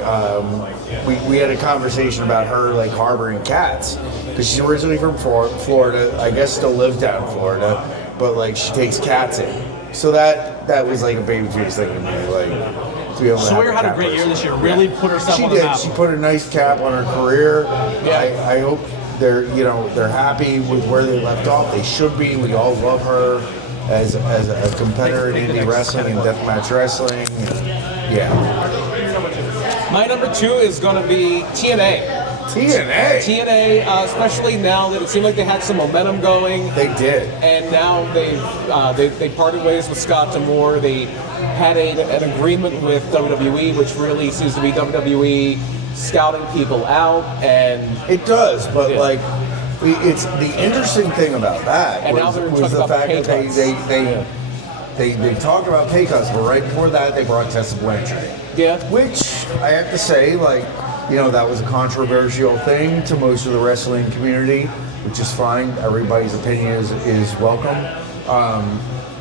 we had a conversation about her like harboring cats. Because she's originally from Florida, I guess still lives down in Florida, but like she takes cats in. So that was like a babyface thing to me, like to be able to Sawyer have had a great year this year. Really put herself She on the did. map. She put a nice cap on her career. Yeah. I hope they're happy with where they left off. They should be. We all love her as a competitor in indie wrestling and deathmatch wrestling. Yeah. My number 2 is going to be TNA. TNA, especially now that it seemed like they had some momentum going. They did. And now they parted ways with Scott D'Amore. They had an agreement with WWE, which really seems to be WWE scouting people out. And It does, but Yeah. like, it's the interesting thing about that And now was, they're was talking the about fact pay that cuts. they talked about pay cuts, but right before that they brought Tessa Blanchard. yeah, Which I have to say, like, that was a controversial thing to most of the wrestling community, which is fine. Everybody's opinion is welcome.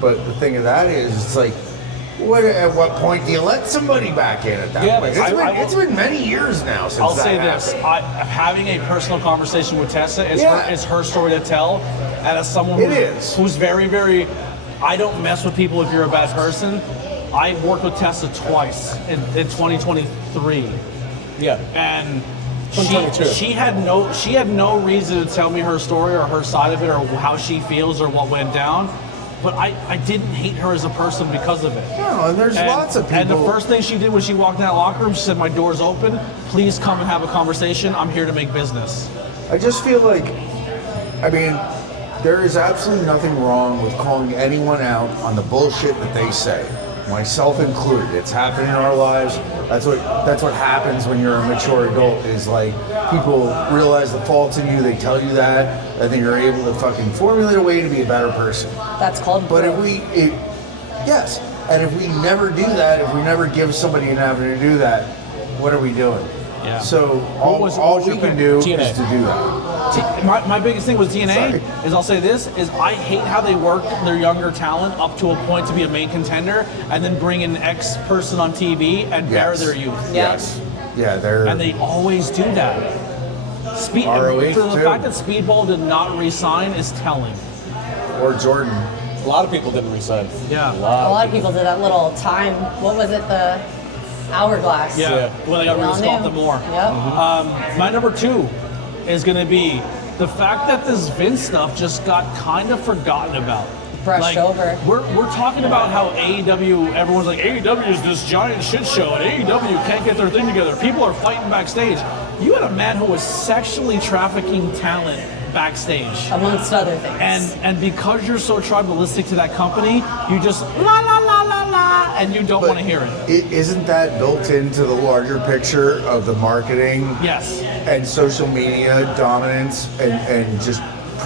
But the thing of that is, it's like, at what point do you let somebody back in at that Yeah, point? It's been many years now since I'll that say happened. this: having a personal conversation with Tessa is Yeah. her story to tell. And as someone It is. who's very, very, I don't mess with people if you're a bad person. I worked with Tessa twice in 2023, yeah. and 2022. she had no reason to tell me her story or her side of it or how she feels or what went down. But I didn't hate her as a person because of it. No, and there's lots of people. And the first thing she did when she walked in that locker room, she said, "My door's open. Please come and have a conversation. I'm here to make business." I just feel like, there is absolutely nothing wrong with calling anyone out on the bullshit that they say. myself included. It's happened in our lives. That's what happens when you're a mature adult. Is like people realize the faults in you. They tell you that, and then you're able to fucking formulate a way to be a better person. That's called But growth. yes, and if we never do that, if we never give somebody an avenue to do that, what are we doing? Yeah. So all we can do is to do that. My biggest thing with TNA Sorry. is I'll say this is I hate how they work their younger talent up to a point to be a main contender and then bring an X person on TV and bear their youth. Yeah. Yes. Yeah, they're. And they always do that. ROH For the too. fact that Speedball did not resign is telling. Or Jordan. A lot of people didn't resign. Yeah. A A lot. lot of people did that little time. What was it? The hourglass. Yeah. Well, they got We rid all of knew. Scott more. Yep. My number 2 is going to be the fact that this Vince stuff just got kind of forgotten about. Brushed over. We're talking about how AEW, everyone's like, AEW is this giant shit show and AEW can't get their thing together. People are fighting backstage. You had a man who was sexually trafficking talent backstage. Amongst other things. And because you're so tribalistic to that company, you just la la la la la, and you don't want to hear it. Isn't that built into the larger picture of the marketing Yes. and social media dominance and just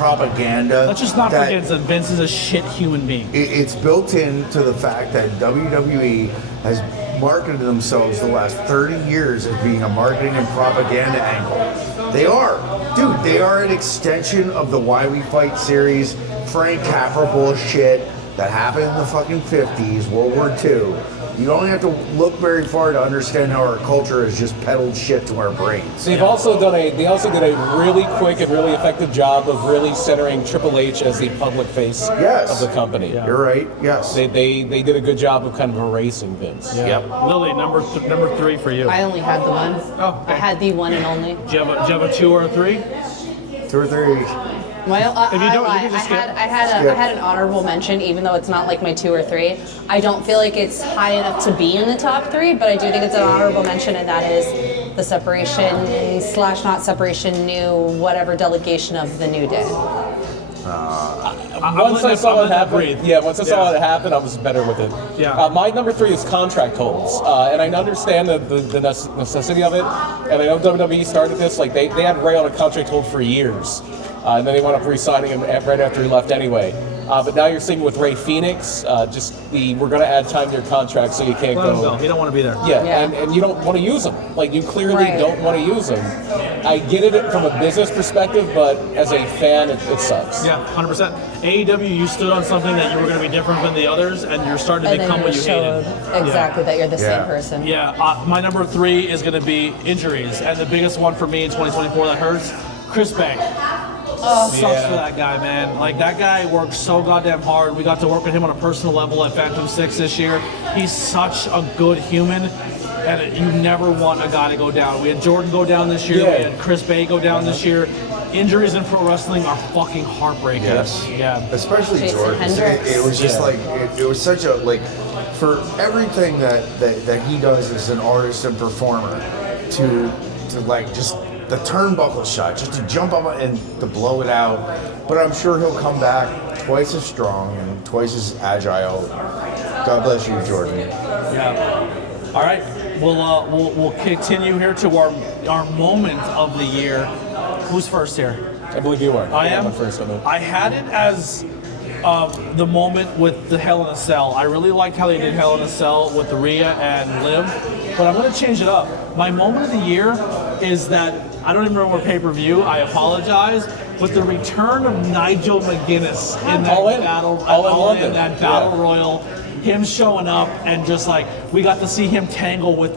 propaganda? Let's just not that forget that Vince is a shit human being. It's built into the fact that WWE has marketed themselves the last 30 years as being a marketing and propaganda angle. They are. Dude, they are an extension of the Why We Fight series, Frank Capra bullshit that happened in the fucking 50s, World War II. You don't have to look very far to understand how our culture has just peddled shit to our brains. They also did a really quick and really effective job of really centering Triple H as the public face of the company. Yeah. You're right, yes. They did a good job of kind of erasing Vince. Yep. Lily, number 3 for you. I only had the one. Oh, okay. I had the one and only. Do you have a 2 or a 3? 2 or 3. Well, If you I don't, you lied. can just skip. I had an honorable mention, even though it's not like my 2 or 3. I don't feel like it's high enough to be in the top 3, but I do think it's an honorable mention, and that is the separation / not separation, new whatever delegation of the New Day. Once I saw it happen, I was better with it. Yeah. My number 3 is contract holds, and I understand the necessity of it. And I know WWE started this, like they had Ray on a contract hold for years, and then they wound up re-signing him right after he left anyway. But now you're seeing with Ray Phoenix, we're going to add time to your contract so you can't Let him go. go. He don't want to be there. Yeah, Yeah. And you don't want to use them. Like, you clearly Right. don't want to use them. I get it from a business perspective, but as a fan, it sucks. Yeah, 100%. AEW, you stood on something that you were going to be different than the others, and you're starting to And then become you what you showed hated. exactly that you're the Yeah. same person. Yeah, my number 3 is going to be injuries, and the biggest one for me in 2024 that hurts, Chris Bay. Sucks for that guy, man. Like, that guy worked so goddamn hard. We got to work with him on a personal level at Phantom 6 this year. He's such a good human, and you never want a guy to go down. We had Jordan go down this year. Yeah. We had Chris Bay go down this year. Injuries in pro wrestling are fucking heartbreaking. Yes. Yeah. Especially Jason Jordan. Hendricks. It was just Yeah. like, it was such a, like, for everything that he does as an artist and performer, to like, just the turnbuckle shot, just to jump up and to blow it out. But I'm sure he'll come back twice as strong and twice as agile. God bless you, Jordan. Yeah. All right. We'll continue here to our moment of the year. Who's first here? I believe you are. I am. I'm first on it. I had it as the moment with the Hell in a Cell. I really liked how they did Hell in a Cell with the Rhea and Liv, but I'm going to change it up. My moment of the year is that I don't even remember pay-per-view. I apologize, but the return of Nigel McGuinness in that All in. battle, All in London. that battle Yeah. royal, him showing up and just like we got to see him tangle with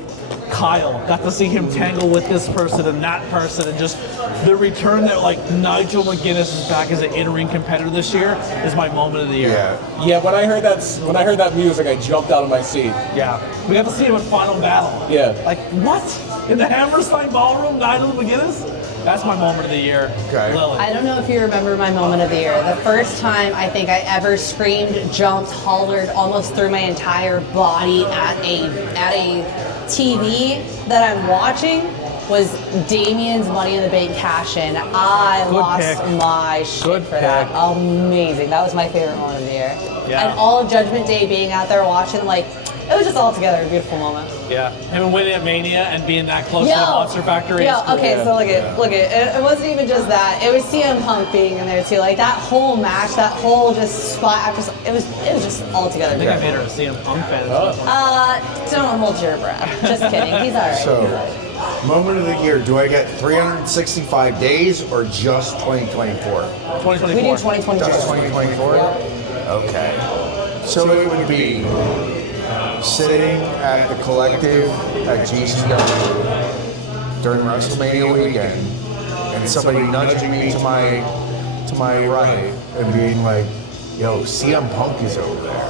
Kyle, got to see him tangle with this person and that person, and just the return that like Nigel McGuinness is back as an in-ring competitor this year is my moment of the year. Yeah. Yeah, when I heard that music, I jumped out of my seat. Yeah. We got to see him at Final Battle. Yeah. Like, what? In the Hammerstein Ballroom, Nigel McGuinness? That's my moment of the year. Okay. Lily. I don't know if you remember my moment of the year. The first time I think I ever screamed, jumped, hollered almost through my entire body at a TV that I'm watching was Damien's Money in the Bank cash-in. I Good lost pick. my shit Good for that. pick. Amazing. That was my favorite moment of the year. Yeah. And all of Judgment Day being out there watching, like, it was just altogether a beautiful moment. Yeah, him winning at Mania and being that close to the Monster Factory. Yeah, is cool. okay, so look at it wasn't even just that. It was CM Punk being in there too. Like that whole match, that whole just spot after it was just altogether. I think I made her a CM Punk fan. Don't hold your breath. Just kidding. He's alright. So, moment of the year, do I get 365 days or just 2024? 2024. We do 2022. Just 2024? Okay. So it would be sitting at the Collective at GCW during WrestleMania weekend, and somebody nudging me to my right and being like, "Yo, CM Punk is over there."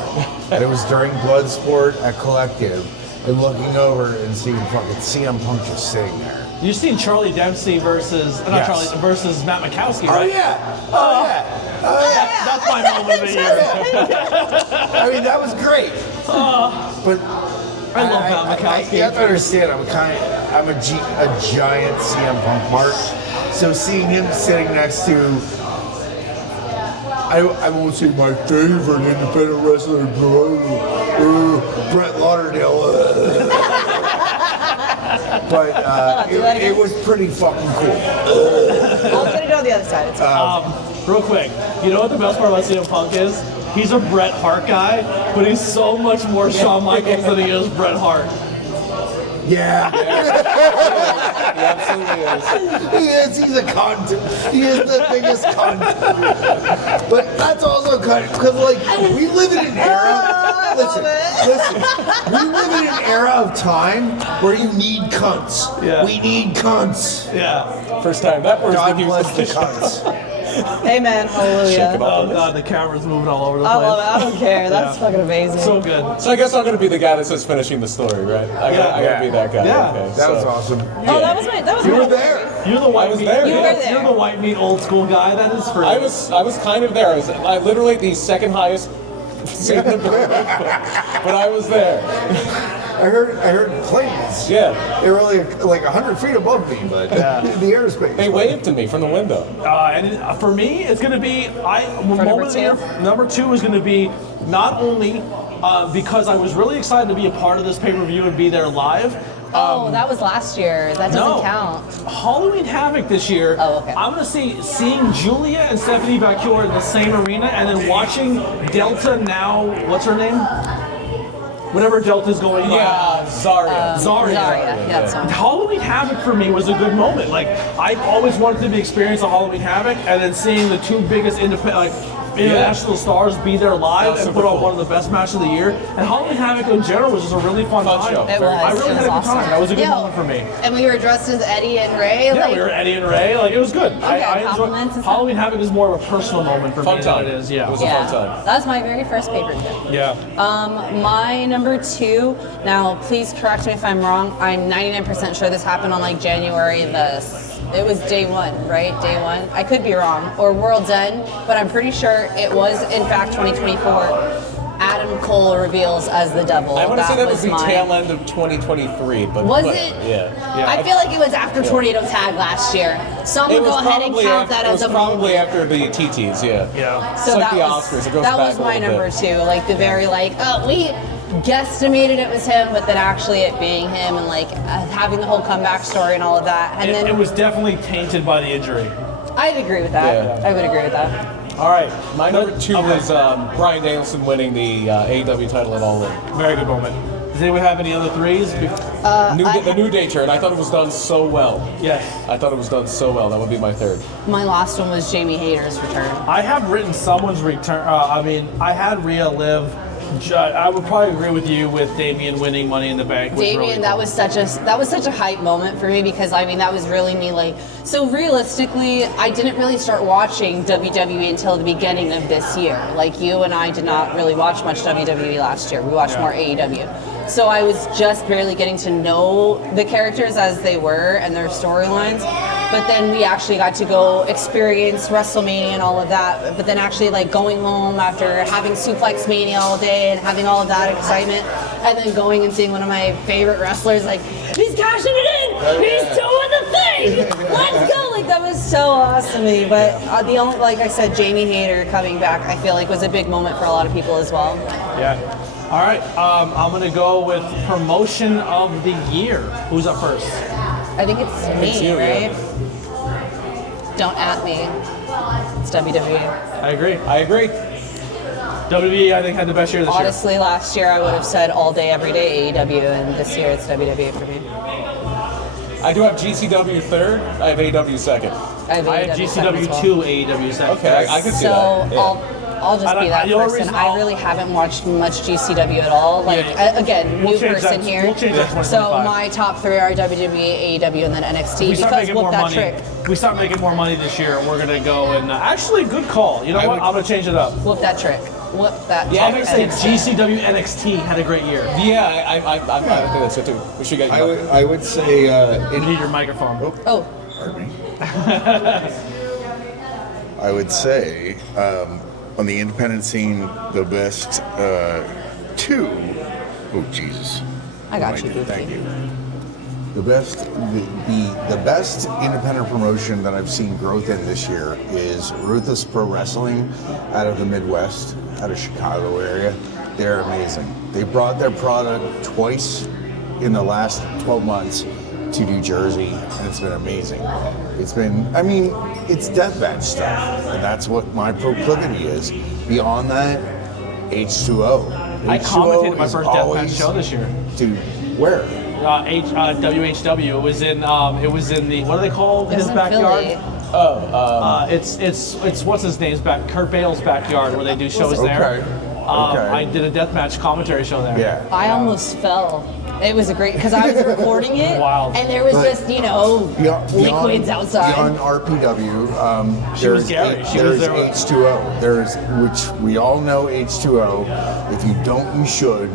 And it was during Bloodsport at Collective, and looking over and seeing fucking CM Punk just sitting there. You've seen Charlie Dempsey versus Yes. versus Matt Mikowski, Oh right? yeah! Oh yeah! Oh yeah! That's my moment of the year. I mean, that was great. But I love Matt Mikowski. You have to understand, I'm a giant CM Punk mark. So seeing him sitting next to, I won't say my favorite independent wrestler, Brett Lauderdale. But it was pretty fucking cool. I'm gonna go on the other side. It's Real quick, you know what the best part about CM Punk is? He's a Bret Hart guy, but he's so much more Shawn Michaels than he is Bret Hart. Yeah. He absolutely is. He's a cunt. He is the biggest cunt. But that's also kind of, because like, we live in an era, listen, we live in an era of time where you need cunts. Yeah. We need cunts. Yeah. First time that word's God been bless used. the cunts. Amen. Hallelujah. Oh god, the camera's moving all over the place. I love it. I don't care. That's fucking amazing. So good. So I guess I'm going to be the guy that says finishing the story, right? I gotta be that guy. Yeah. Okay, That was so- awesome. Oh, that was You my were there. You're the white was meat. there, You yeah. were there. You're the white meat old school guy. That is for I was kind of there. I literally the second highest seat in the building, but I was there. I heard planes. Yeah. They were like 100 feet above me, but the airspace. They waved to me from the window. And for me, it's going to be moment of the year. Number 2 is going to be not only because I was really excited to be a part of this pay-per-view and be there live. Oh, that was last year. That doesn't count. Halloween Havoc this year. Oh, okay. I'm gonna seeing Julia and Stephanie Vacure in the same arena, and then watching Delta now. What's her name? Whatever Delta's going by. Yeah, Zarya. Zarya. Yeah, that's one. Halloween Havoc for me was a good moment. Like I've always wanted to experience a Halloween Havoc, and then seeing the two biggest international stars be there live and put on one of the best matches of the year. And Halloween Havoc in general was just a really fun time. show. It was. I really had a good awesome. time. That was a good moment for me. And we were dressed as Eddie and Ray. Yeah, we were Eddie and Ray. Like it was good. I enjoyed. compliments and stuff. Halloween Havoc is more of a personal moment for Fun me time. than it is. Yeah. It was a fun time. That was my very first pay-per-view. Yeah. My number 2, now please correct me if I'm wrong, I'm 99% sure this happened on like January it was day 1, right? Day 1. I could be wrong. Or World's End, but I'm pretty sure it was in fact 2024. Adam Cole reveals as the devil. I want to say that was the mine. tail end of 2023, but Was but, it? Yeah. I feel like it was after Tornado Tag last year. So I'm gonna go ahead and count that as a probably moment. after the TTs, yeah. Yeah. It's So like that the was, Oscars. It goes that back was a my little number bit. 2. Like the very we guesstimated it was him, but then actually it being him and like having the whole comeback story and all of that. And then It was definitely tainted by the injury. I'd agree with that. Yeah. I would agree with that. All right. My number 2 Okay. was Bryan Danielson winning the AEW title at All In. Very good moment. Does anyone have any other threes? The New Day turn. I thought it was done so well. Yes. I thought it was done so well. That would be my 3rd. My last one was Jamie Hayter's return. I have written someone's return. I had Rhea live. I would probably agree with you with Damian winning Money in the Bank. Was Damien, really that cool. was such a hype moment for me because that was really me. Like, so realistically, I didn't really start watching WWE until the beginning of this year. Like you and I did not really watch much WWE last year. We watched more AEW. So I was just barely getting to know the characters as they were and their storylines. But then we actually got to go experience WrestleMania and all of that. But then actually like going home after having Suplex Mania all day and having all of that excitement, and then going and seeing one of my favorite wrestlers like, he's cashing it in! He's doing the thing! Let's go! Like that was so awesome to me. But the only, like I said, Jamie Hayter coming back, I feel like was a big moment for a lot of people as well. Yeah. All right, I'm gonna go with promotion of the year. Who's up first? I think it's me, you, right? yeah. Don't at me. It's WWE. I agree. I agree. WWE, I think, had the best year this Honestly, last year I would have said all day, every day AEW, and this year it's WWE for me. I do have GCW third. I have AEW second. I have year. I have AEW second as GCW well. 2, AEW 2nd. Okay, I can see So that. Yeah. I'll just be that the only person. reason I I'll- really haven't watched much GCW at all. Like Yeah. again, We'll new change person that- here. we'll change that 2025. So my top 3 are WWE, AEW, and then NXT. We start Because making whoop more that money. trick. We start making more money this year. We're gonna go and actually, good call. You know what? I'm gonna change it up. Whoop that trick. Whoop that Yeah, I'm trick. gonna say NXT. GCW NXT had a great year. Yeah, I think that's it too. We should get you. I would say You need your microphone. Oh, Pardon me. I would say on the independent scene, the best two. Oh Jesus! I got you, Thank Goofy. you. The best independent promotion that I've seen growth in this year is Ruthless Pro Wrestling out of the Midwest, out of Chicago area. They're amazing. They brought their product twice in the last 12 months to New Jersey, and it's been amazing. It's deathmatch stuff, and that's what my proclivity is. Beyond that, H2O. I commentated my is first deathmatch always- show this year. Dude, where? WHW. It was in the what do they call it was his in backyard? Philly. It's what's his name's back, Kurt Bale's backyard where they do shows there. Okay. I did a deathmatch commentary show there. Yeah. I almost fell. It was a great because I was recording it, Wild. and there was But just liquids outside. Beyond RPW, She was there's Gary. She was there's there with- H2O. There's which we all know H2O. If you don't, you should.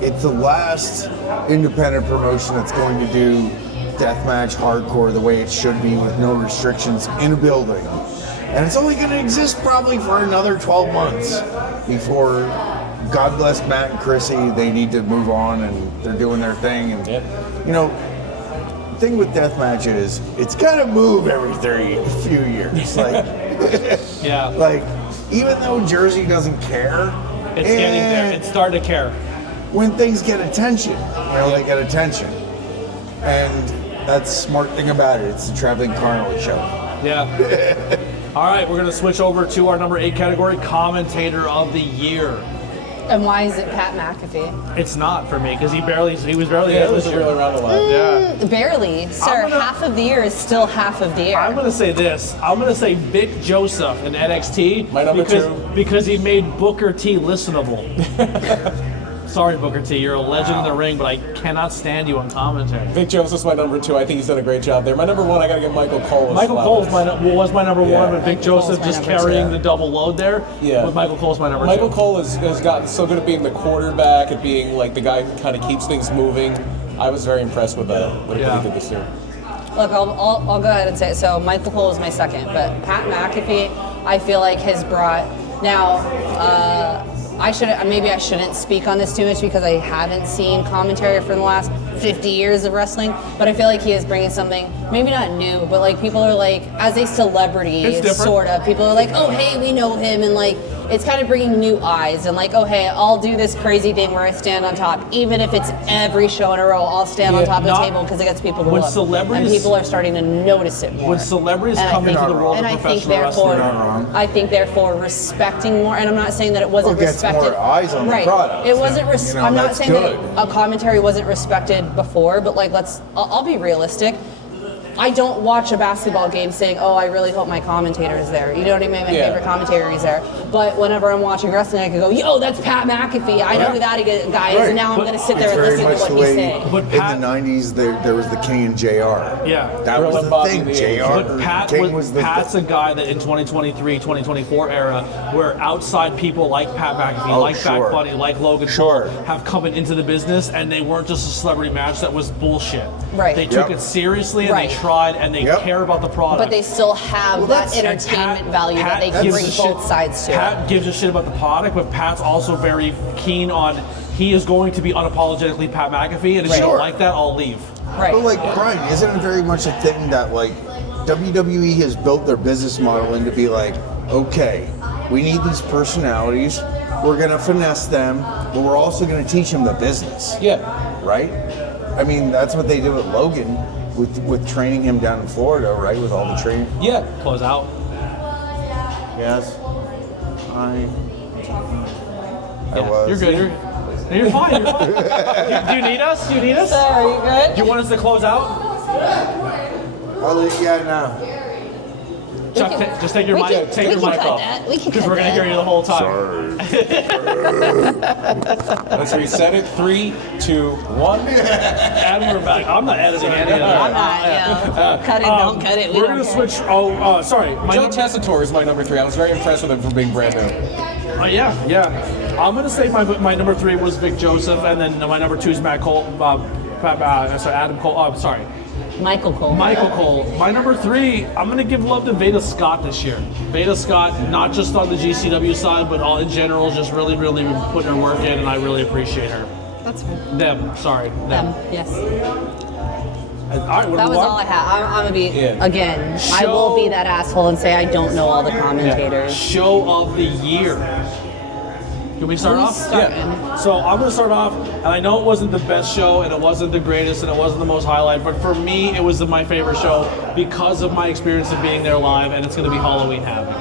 It's the last independent promotion that's going to do deathmatch hardcore the way it should be with no restrictions in a building. And it's only going to exist probably for another 12 months before, God bless Matt and Chrissy, they need to move on and they're doing their thing. And, the thing with deathmatch is it's got to move every few years. Like, Yeah. like, even though Jersey doesn't care, It's getting there. It's starting to care. when things get attention, they get attention. And that's the smart thing about it. It's the traveling carnival show. Yeah. All right, we're gonna switch over to our number 8 category, commentator of the year. And why is it Pat McAfee? It's not for me because he was barely Yeah, there it was this year. really around the line. Yeah. Barely, sir. gonna- Half of the year is still half of the year. I'm gonna say this. I'm gonna say Vic Joseph in NXT My number because 2. because he made Booker T listenable. Sorry, Booker T, you're a legend in the ring, but I cannot stand you on commentary. Vic Joseph's my number 2. I think he's done a great job there. My number 1, I gotta give Michael Cole. Michael Cole's was my number 1, but Vic Michael Cole's Joseph my just number carrying 2. the double load there. Yeah. But Michael Cole's my number 2. Michael Cole has gotten so good at being the quarterback, at being like the guy who kind of keeps things moving. I was very impressed with what he did this year. Look, I'll go ahead and say it. So Michael Cole is my second, but Pat McAfee, I feel like has brought now. I shouldn't speak on this too much because I haven't seen commentary for the last 50 years of wrestling, but I feel like he is bringing something, maybe not new, but like people are like, as a celebrity, It's different. sort of, people are like, oh, hey, we know him, and like, it's kind of bringing new eyes, and like, oh, hey, I'll do this crazy thing where I stand on top, even if it's every show in a row, I'll stand on top of the table because it gets people to when look, celebrities- and people are starting to notice it more. When celebrities And I come think- into the world and of I think professional therefore, wrestling, Not wrong. I think therefore respecting more, and I'm not saying that it wasn't Well, it gets respected. more eyes on the right. product. It wasn't. I'm not that's saying good. that a commentary wasn't respected before, but like I'll be realistic. I don't watch a basketball game saying, "Oh, I really hope my commentator is there." You know what I mean? My favorite commentator is there. But whenever I'm watching wrestling, I can go, "Yo, that's Pat McAfee. I know who that guy is." Right. And now I'm going to sit there It's and very listen to much what the he's way saying. But in Pat- the 90s there was the King and JR. Yeah. That Gorilla was the Bobby thing. Lee. JR. But Pat King was the Pat's a guy that in 2023, 2024 era, where outside people like Pat McAfee, Oh, like sure. Back Bunny, like Logan Sure. Paul, have come into the business, and they weren't just a celebrity match that was bullshit. Right. They took Yep. it seriously, and Right. they tried, and they Yep. care about the product. But they still have that And entertainment Pat- value Pat that they can gives bring a shit- both sides to. Pat gives a shit about the product, but Pat's also very keen on he is going to be unapologetically Pat McAfee, and if you Sure. don't like that, I'll leave. Right. But like Brian, isn't it very much a thing that like WWE has built their business model into be like, okay, We need these personalities. We're going to finesse them, but we're also going to teach them the business. Yeah. Right? I mean, that's what they did with Logan, with training him down in Florida, right? With all the training. Yeah. Close out. Yes. I Yeah, was. you're good. You're fine. You're fine. Do you need us? Do you need us? Sir, are you good? Do you want us to close out? No. Chuck, just take your mic. Take your mic off. Because we're gonna hear you the whole time. Let's reset it. 3, 2, 1. And we're back. I'm not editing any of that. I'm not, cut it, don't cut it. We're gonna switch. Sorry. Joe Tessitore is my number 3. I was very impressed with him for being brand new. Yeah. I'm gonna say my number 3 was Vic Joseph, and then my number 2 is Matt Cole. Adam Cole. Oh, I'm sorry. Michael Cole. My number 3, I'm going to give love to Veda Scott this year. Veda Scott, not just on the GCW side, but all in general, just really, really putting her work in, and I really appreciate her. That's fine. Them, Yes. All right, That was all I had. I'm going to be, again, I will be that asshole and say I don't know all the commentators. Show of the year. Can we start off? Yeah. So I'm going to start off, and I know it wasn't the best show, and it wasn't the greatest, and it wasn't the most highlight, but for me, it was my favorite show because of my experience of being there live, and it's going to be Halloween Havoc.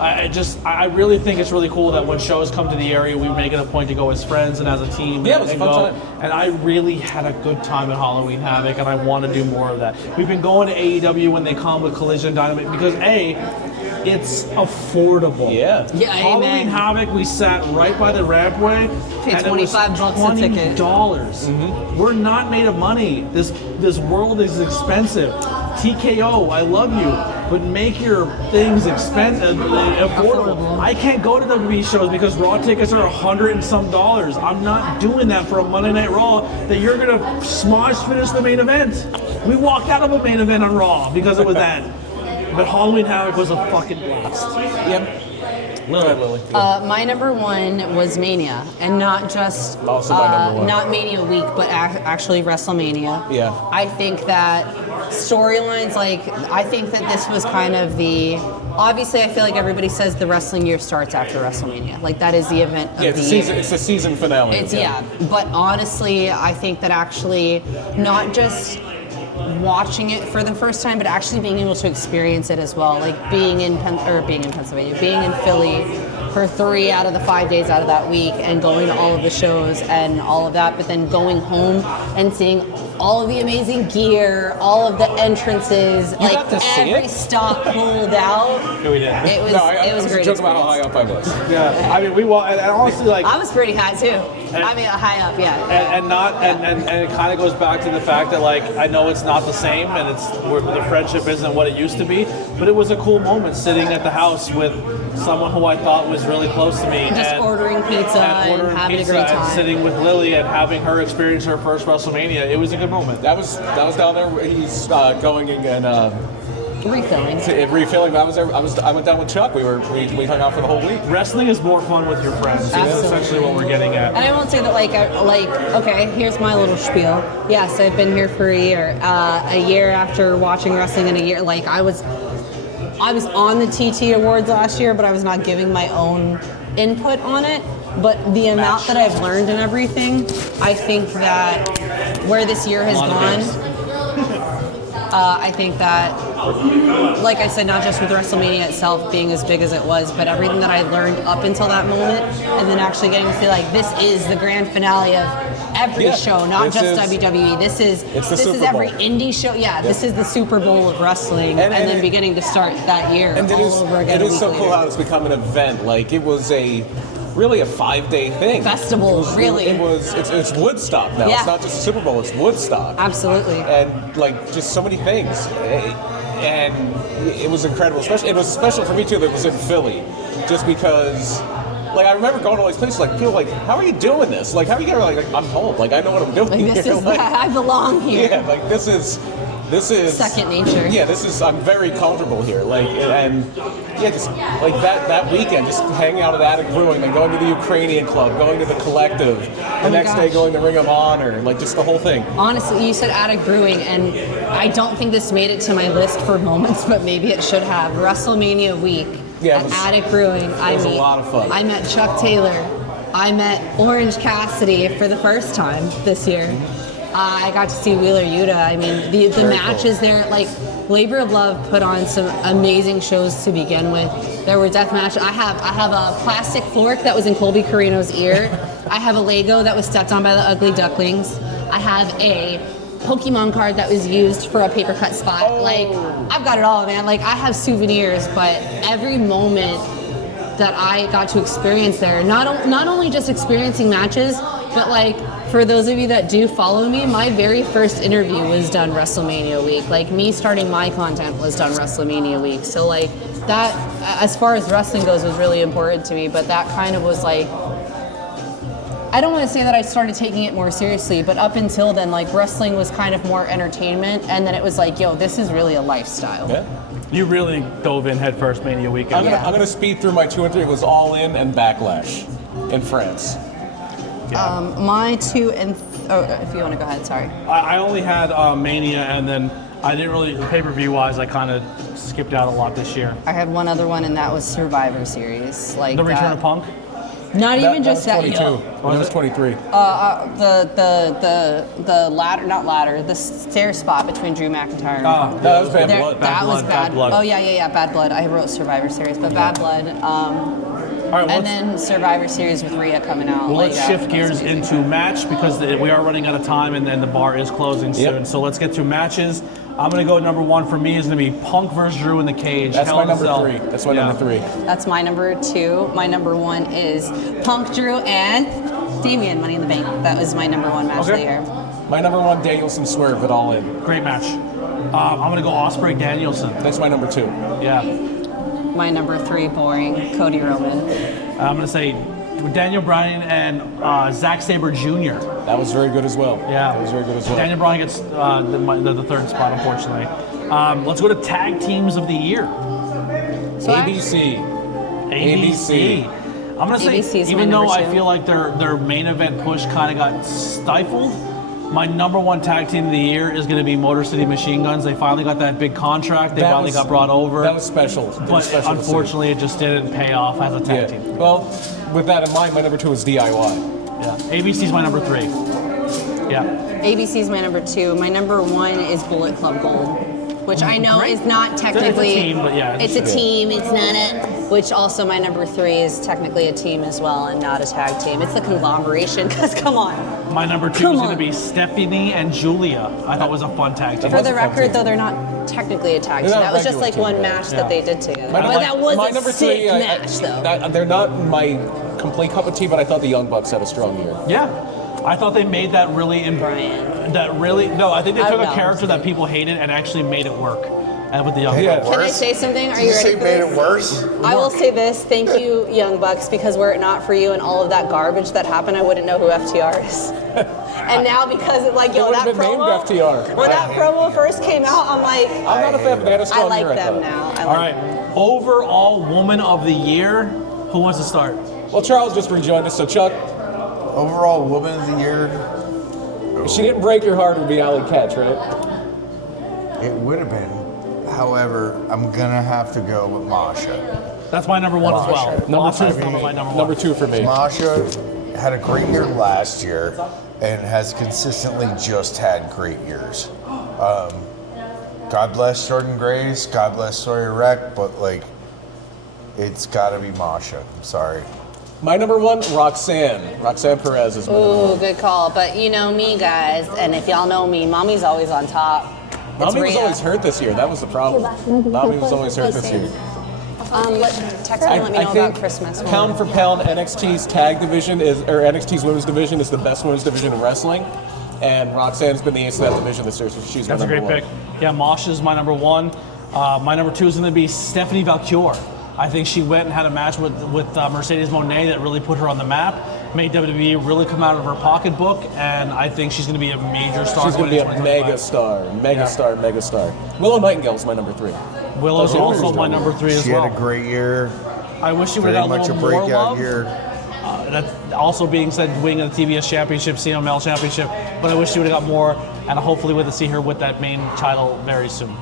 I really think it's really cool that when shows come to the area, we make it a point to go as friends and as a team. Yeah, it was a fun time. And I really had a good time at Halloween Havoc, and I want to do more of that. We've been going to AEW when they come with Collision Dynamite because it's affordable. Yeah. Halloween Havoc, we sat right by the rampway. Paid and it was $25 a ticket. $20. We're not made of money. This world is expensive. TKO, I love you, but make your things expensive, affordable. I can't go to WWE shows because Raw tickets are $100 and some. I'm not doing that for a Monday Night Raw that you're gonna smosh finish the main event. We walked out of a main event on Raw because it was that. But Halloween Havoc was a fucking blast. Yep. Lily. My number 1 was Mania, and not just Also my number 1. not Mania week, but actually WrestleMania. Yeah. I think that storylines, I think that this was kind of obviously I feel like everybody says the wrestling year starts after WrestleMania. Like that is the event of the year. It's the season finale. But honestly, I think that actually not just watching it for the first time, but actually being able to experience it as well. Like being in Pennsylvania, being in Philly for 3 out of the 5 days out of that week and going to all of the shows and all of that, but then going home and seeing all of the amazing gear, all of the entrances, You got to see every it? stop pulled out. Yeah, we did. It was, I it was was a great joking about how experience. high up I was. Yeah, I mean, we walked, and honestly, I was pretty high too. High up, yeah. And it kind of goes back to the fact that I know it's not the same, and the friendship isn't what it used to be, but it was a cool moment sitting at the house with someone who I thought was really close to me, Just ordering pizza and having a great time. and sitting with Lily and having her experience her first WrestleMania. It was a good moment. That was down there. He's going and refilling. I went down with Chuck. We hung out for the whole week. Wrestling is more fun with your friends. That's essentially what we're getting at. And I won't say that okay, here's my little spiel. Yes, I've been here for a year. A year after watching wrestling in a year, I was on the TT Awards last year, but I was not giving my own input on it. But the amount that I've learned and everything, I think that where this year has gone, I think that, like I said, not just with WrestleMania itself being as big as it was, but everything that I learned up until that moment, and then actually getting to feel this is the grand finale of every show, not just WWE. This is every indie show. Yeah, this is the Super Bowl of wrestling, and then beginning to start that year all over again. It is so cool how it's become an event. It was really a 5-day thing. Festival, really. It's Woodstock now. Yeah. It's not just Super Bowl, it's Woodstock. Absolutely. And just so many things. And it was incredible. It was special for me too that it was in Philly. Just because I remember going to all these places people how are you doing this? How are you gonna I'm home. I know what I'm doing This here. is I belong here. Yeah, this is second nature. Yeah, I'm very comfortable here. Just that weekend, just hanging out at Attic Brewing, then going to the Ukrainian Club, going to the Collective, the next day going to Ring of Honor, just the whole thing. Honestly, you said Attic Brewing, and I don't think this made it to my list for moments, but maybe it should have. WrestleMania week, Yeah, at Attic Brewing. It was a lot of fun. I met Chuck Taylor. I met Orange Cassidy for the first time this year. I got to see Wheeler Yuta. I mean, the matches there, like Labor of Love put on some amazing shows to begin with. There were death matches. I have a plastic fork that was in Colby Carino's ear. I have a Lego that was stepped on by the Ugly Ducklings. I have a Pokemon card that was used for a paper cut spot. Like, I've got it all, man. Like, I have souvenirs, but every moment that I got to experience there, not only just experiencing matches, but like, for those of you that do follow me, my very first interview was done WrestleMania week. Like, me starting my content was done WrestleMania week. So like, that, as far as wrestling goes, was really important to me, but that kind of was like, I don't want to say that I started taking it more seriously, but up until then, like, wrestling was kind of more entertainment, and then it was like, yo, this is really a lifestyle. Yeah. You really dove in headfirst Mania weekend. I'm gonna speed through my 2 and 3. It was All In and Backlash in France. My 2 and if you want to go ahead, sorry. I only had Mania, and then I didn't really, pay-per-view wise, I kind of skipped out a lot this year. I had one other one, and that was Survivor Series. Like The Return of Punk? Not even just that. that. Was 22. That was 23. The ladder, not ladder, the stair spot between Drew McIntyre and Punk. No, that was Bad Blood. That was Bad Blood. Oh yeah, Bad Blood. I wrote Survivor Series, but Bad Blood. All right, And then Survivor Series with Rhea coming out. Well, like, let's shift gears into match because we are running out of time and then the bar is closing soon. Yep. So let's get to matches. I'm going to go number 1 for me is going to be Punk versus Drew in the cage. That's Hell my in a number Cell. 3. That's my number 3. That's my number 2. My number 1 is Punk, Drew, and Damian, Money in the Bank. That was my number 1 match of the year. My number 1, Danielson Swerve at All In. Great match. I'm going to go Ospreay Danielson. That's my number 2. Yeah. My number 3, boring, Cody Roman. I'm going to say Daniel Bryan and Zack Sabre Jr. That was very good as well. Yeah. That was very good as well. Daniel Bryan gets the third spot, unfortunately. Let's go to tag teams of the year. So ABC. I'm gonna say, ABC's my even though number I 2. feel like their main event push kind of got stifled, my number 1 tag team of the year is going to be Motor City Machine Guns. They finally got that big contract. They finally got brought over. That was special. That But was special to see. unfortunately, it just didn't pay off as a tag team. Well, with that in mind, my number 2 is DIY. Yeah. ABC's my number 3. Yeah. ABC's my number 2. My number 1 is Bullet Club Gold, which I know is not technically. It's a team, but yeah. It's a team. It's not a. Which also my number 3 is technically a team as well and not a tag team. It's the conglomeration. Because come on. My number 2 is going to be Stephanie and Julia. I thought was a fun tag team. For the record, though, they're not technically a tag team. That was just like one match that they did together. But that was my a number sick 3, match, though. they're not my complete cup of tea, but I thought the Young Bucks had a strong year. Yeah. I thought they made that really Brian. No, I think they took a know. character that people hated and actually made it work. And with the Young Yeah. Bucks. Can I say something? Are you ready for made this? it worse? I will say this. Thank you, Young Bucks, because were it not for you and all of that garbage that happened, I wouldn't know who FTR is. And now because of like, yo, They that would've been promo, named FTR. when that promo first came out, I'm like, I'm not a fan, but they had a I strong like year, I them thought. now. I All like right. them. Overall Woman of the Year. Who wants to start? Well, Charles just rejoined us, so Chuck, Overall Woman of the Year, if she didn't break your heart, it would be Allie Katch, right? it would have been. However, I'm gonna have to go with Masha. That's my number 1 as well. Number Masha's 2 for me. my number 1. Number 2 for me. Masha had a great year last year and has consistently just had great years. God bless Jordan Grace, God bless Sawyer Wreck, but like, it's gotta be Masha. I'm sorry. My number 1, Roxanne. Roxanne Perez is my number 1. Ooh, good call. But you know me, guys, and if y'all know me, Mommy's always on top. It's Mommy was Rhea. always hurt this year. That was the problem. Mommy was always hurt this year. Text me and let me know about Christmas. Pound for pound, NXT's tag division NXT's women's division is the best women's division in wrestling, and Roxanne's been the ace of that division this year, so she's my That's a number great 1. pick. Yeah, Masha's my number 1. My number 2 is going to be Stephanie Valkyrie. I think she went and had a match with Mercedes Moné that really put her on the map, made WWE really come out of her pocketbook, and I think she's going to be a major star. She's going to be a going into mega 2025. star. Willow Nightingale is my number 3. Willow's Those are also yours, my though. number 3 as She well. had a great year. I wish she would Very have got a much a little more breakout love. year. That's also being said, winning the TBS Championship, CML Championship, but I wish she would have got more, and hopefully we'll see her with that main title very soon.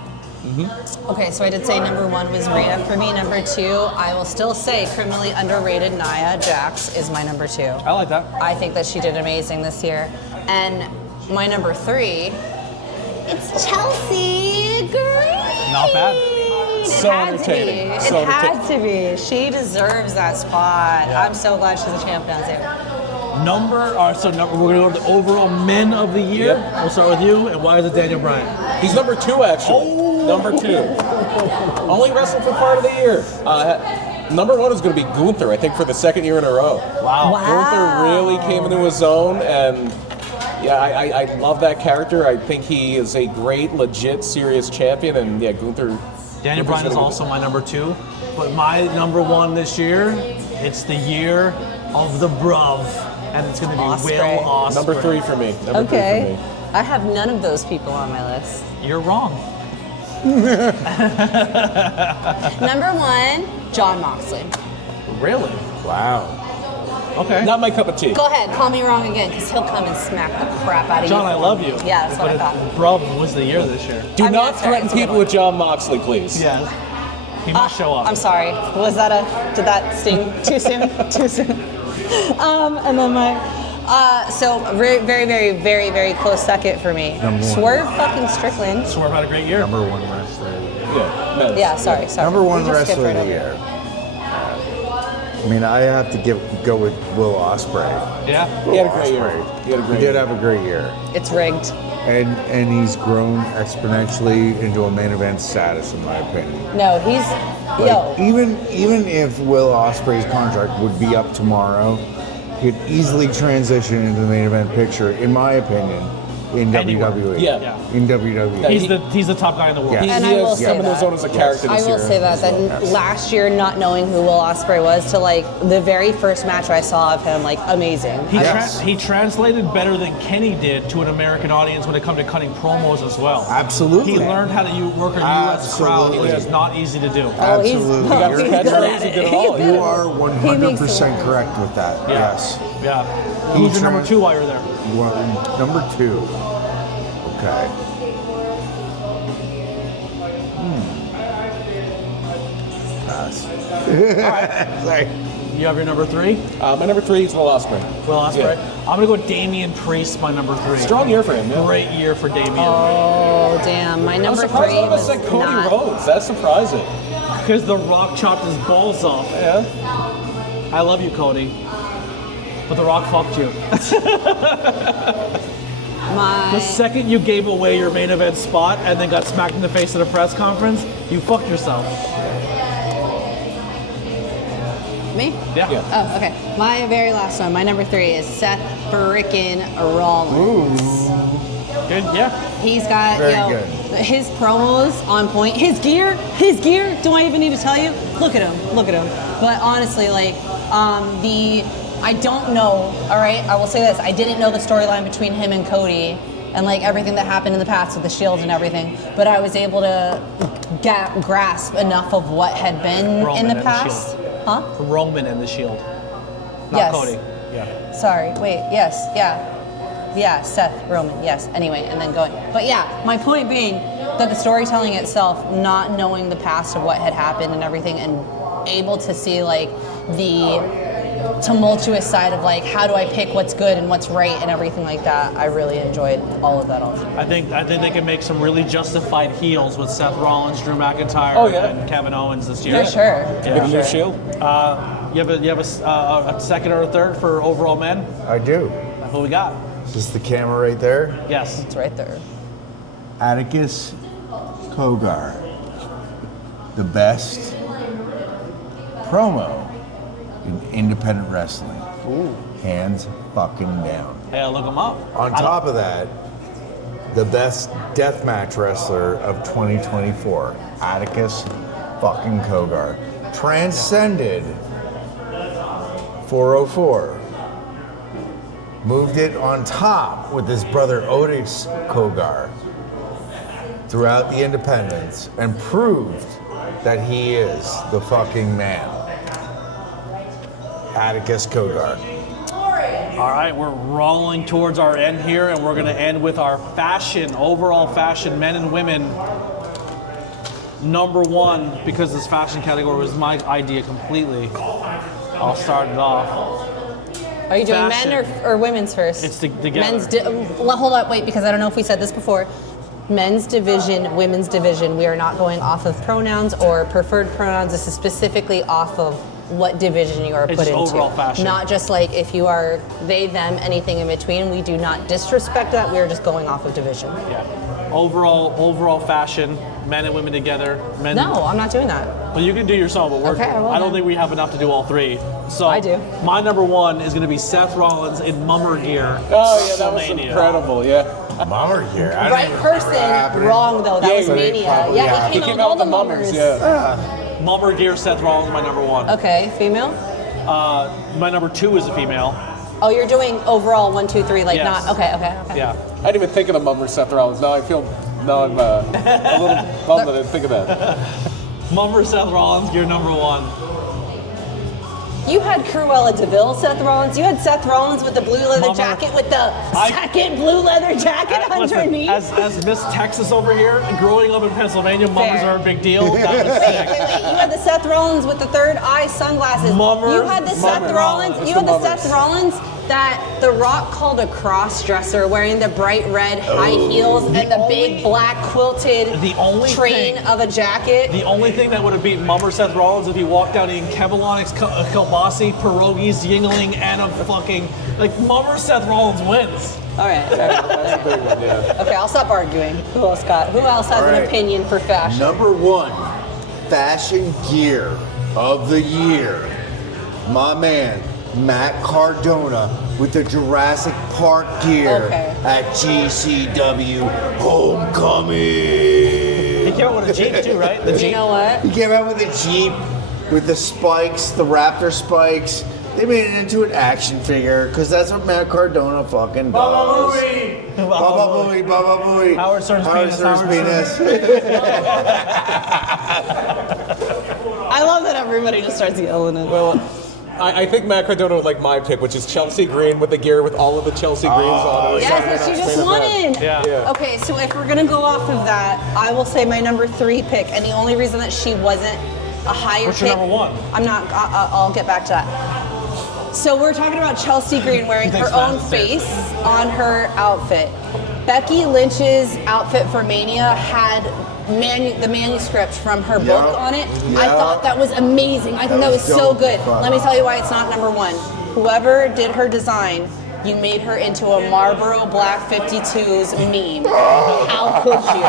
Okay, so I did say number 1 was Rhea for me. Number 2, I will still say criminally underrated Nia Jax is my number 2. I like that. I think that she did amazing this year. And my number 3, it's Chelsea Green. Not bad. So entertaining. It So had to be. She deserves that spot. I'm so glad she's a champ now too. We're going to go to the overall men of the year. Yep. We'll start with you. And why is it Daniel Bryan? He's number 2, actually. Number 2. Only wrestled for part of the year. Number 1 is going to be Gunther, I think, for the 2nd year in a row. Wow. Gunther really came into his own, and yeah, I love that character. I think he is a great, legit, serious champion, and yeah, Gunther. Daniel Bryan is also my number 2. But my number 1 this year, it's the year of the bruv. And it's going to be Osprey. Will Ospreay. Number 3 for me. Number 3 for Okay. me. I have none of those people on my list. You're wrong. Number 1, John Moxley. Really? Wow. Okay. Not my cup of tea. Go ahead, call me wrong again, because he'll come and smack the crap out of John, you. I love you. Yeah, that's what I But thought. bruv was the year this year. Do I mean, not that's fair. threaten It's a good people one. with John Moxley, please. Yes. He must show up. I'm sorry. Did that sting too soon? Too soon. And then so very, very, very, very, very close second for me. Number 1. Swerve fucking Strickland. Swerve had a great year. Number 1 wrestler. Yeah. No, Yeah, sorry. Number 1 We just skipped wrestler of right the over it. year. I mean, I have to go with Will Ospreay. Yeah. He had a great year. Ospreay. He had a great He did year. have a great year. It's rigged. And he's grown exponentially into a main event status, in my opinion. No, he's Like, even if Will Ospreay's contract would be up tomorrow, he'd easily transition into the main event picture, in my opinion, in Anywhere. WWE. Yeah. In WWE. He's the top guy in the world. Yeah. He And I will has say come into his that. own as a character I this will year. say that last year, not knowing who Will Ospreay was, to like the very first match I saw of him, like amazing. He translated better than Kenny did to an American audience when it comes to cutting promos as well. Absolutely. He learned how to work a U.S. crowd, which is not easy to do. Oh, he's- Absolutely. oh, got his he's catchphrase, good at he it. did it He's all. good You at are it. He makes 100% it correct with that. Yeah. Yes. Yeah. He Who's your number trans- 2 while you're there? Well, number 2. Okay. Pass. Sorry. You have your number 3? My number 3 is Will Ospreay. Will Ospreay. Yeah. I'm gonna go with Damian Priest, my number 3. Strong year for him. Yeah. Great year for Damian. Oh damn! My I'm number surprised 3 none of us was said Cody not. Rhodes. That's surprising. Because The Rock chopped his balls off. Yeah. I love you, Cody. But The Rock fucked you. The second you gave away your main event spot and then got smacked in the face at a press conference, you fucked yourself. Me? Yeah. Oh, okay. My very last one, my number 3 is Seth frickin' Rollins. Good, yeah. He's got, Very yo, good. his promos on point. His gear, do I even need to tell you? Look at him. But honestly, like, I don't know, all right? I will say this. I didn't know the storyline between him and Cody and, like, everything that happened in the past with the Shield and everything. But I was able to grasp enough of what had been Roman in the and the past. Shield. Huh? Roman and the Shield. Not Yes. Cody. Yeah. Sorry, wait, yes, yeah, Seth, Roman, yes, anyway, and then going. But yeah, my point being that the storytelling itself, not knowing the past of what had happened and everything, and able to see like the tumultuous side of like, how do I pick what's good and what's right and everything like that, I really enjoyed all of that also. I think they can make some really justified heels with Seth Rollins, Drew McIntyre, Oh, yeah. and Kevin Owens this year. For sure. Get a new Shield. You have a second or a third for overall men? I do. Who we got? Is this the camera right there? Yes. It's right there. Atticus Kogar. The best promo in independent wrestling. Hands fucking down. Hey, look him up. On top of that, the best deathmatch wrestler of 2024, Atticus fucking Kogar. Transcended 404. Moved it on top with his brother Otis Kogar throughout the independents and proved that he is the fucking man. Atticus Kogar. All right, we're rolling towards our end here, and we're going to end with our overall fashion, men and women. number one, because this fashion category was my idea completely, I'll start it off. Are you doing Fashion. men or women's first? It's together. Men's. Well, hold up, wait, because I don't know if we said this before. Men's division, women's division. We are not going off of pronouns or preferred pronouns. This is specifically off of what division you are It's put just into. overall fashion. Not just like if you are they, them, anything in between. We do not disrespect that. We are just going off of division. Yeah. Overall fashion, men and women together. Men. No, I'm not doing that. Well, you can do yourself, but Okay, I will I don't then. think we have enough to do all three. So I do. My number one is going to be Seth Rollins in mummer gear. Oh yeah, that was WrestleMania. incredible. Yeah. Mummer here. Right person, wrong though. That Yeah, was yeah, Mania. probably, Yeah, yeah. he came out with all the mummers. Yeah. Mummer gear, Seth Rollins, my number one. Okay, female. My number two is a female. Oh, you're doing overall 1, 2, 3, like Yes. not okay. Yeah. I didn't even think of the mummer Seth Rollins. Now I'm a little bummed that I didn't think of that. Mummer Seth Rollins, gear number one. You had Cruella DeVille, Seth Rollins. You had Seth Rollins with the blue leather Mummer. jacket with the second blue leather jacket Listen, underneath. as Miss Texas over here, growing up in Pennsylvania, mummers Fair. are a big deal. That was Wait, sick. you had the Seth Rollins with the third eye sunglasses. Mummer. You had the Seth Mummer. Rollins. It's You the had the mummers. Seth Rollins that The Rock called a cross-dresser, wearing the bright red high heels and the only- big black quilted the only train thing- of a jacket. The only thing that would have beat Mummer Seth Rollins if he walked out eating Kevlaronics, kielbasi, pierogies, Yingling, and a fucking Mummer Seth Rollins wins. All right. That's a big one. Yeah. Okay, I'll stop arguing. Who else has All an right. opinion for fashion? Number one, fashion gear of the year. My man, Matt Cardona with the Jurassic Park gear Okay. at GCW Homecoming. He came out with a Jeep too, right? The You Jeep. know what? He came out with a Jeep with the spikes, the Raptor spikes. They made it into an action figure because that's what Matt Cardona fucking does. Baba Booey, Baba Booey. Howard Stern's penis, Howard penis. I love that everybody just starts yelling it. Well, I think Matt Cardona would like my pick, which is Chelsea Green with the gear with all of the Chelsea Greens on it. Yes, that you just wanted. Yeah. Okay, so if we're gonna go off of that, I will say my number 3 pick, and the only reason that she wasn't a higher What's pick. your number one? I'm not. I'll get back to that. So we're talking about Chelsea Green wearing her Thanks, own Matt. face on her outfit. Becky Lynch's outfit for Mania had the manuscript from her book on it. I Yeah. thought that was amazing. I think that was so dope. good. Let me tell you why it's not number 1. Whoever did her design, you made her into a Marlboro Black 52s meme. How could you?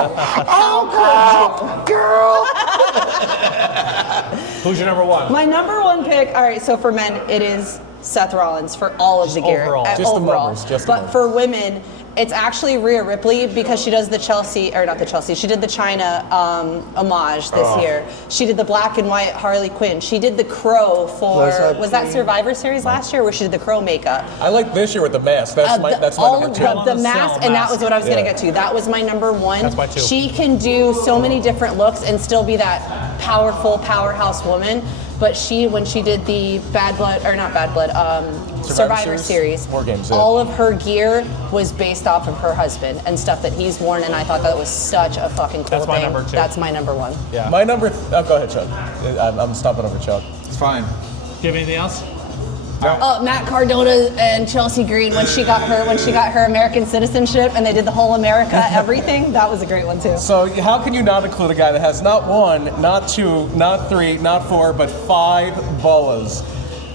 How could you? Girl. Who's your number one? My number 1 pick, all right, so for men, it is Seth Rollins for all of the gear. overall. Uh, Just the overall. mummers, just the But mummers. for women, it's actually Rhea Ripley because she does the Chelsea, or not the Chelsea, she did the China homage this year. She did the black and white Harley Quinn. She did the Crow for, was that Survivor Series last year where she did the Crow makeup? I like this year with the mask. That's my all number of 2. the mask, and that was what I was going Yeah. to get to. That was my number 1. That's my 2. She can do so many different looks and still be that powerful powerhouse woman. But when she did the Survivor Series, War Games, yeah. all of her gear was based off of her husband and stuff that he's worn, and I thought that was such a fucking cool That's my thing. number 2. That's my number 1. Yeah. My number. Oh, go ahead, Chuck. I'm stopping over Chuck. It's fine. Do you have anything else? Matt Cardona and Chelsea Green when she got her American citizenship and they did the whole America everything. That was a great one too. So how can you not include a guy that has not 1, not 2, not 3, not 4, but 5 boas?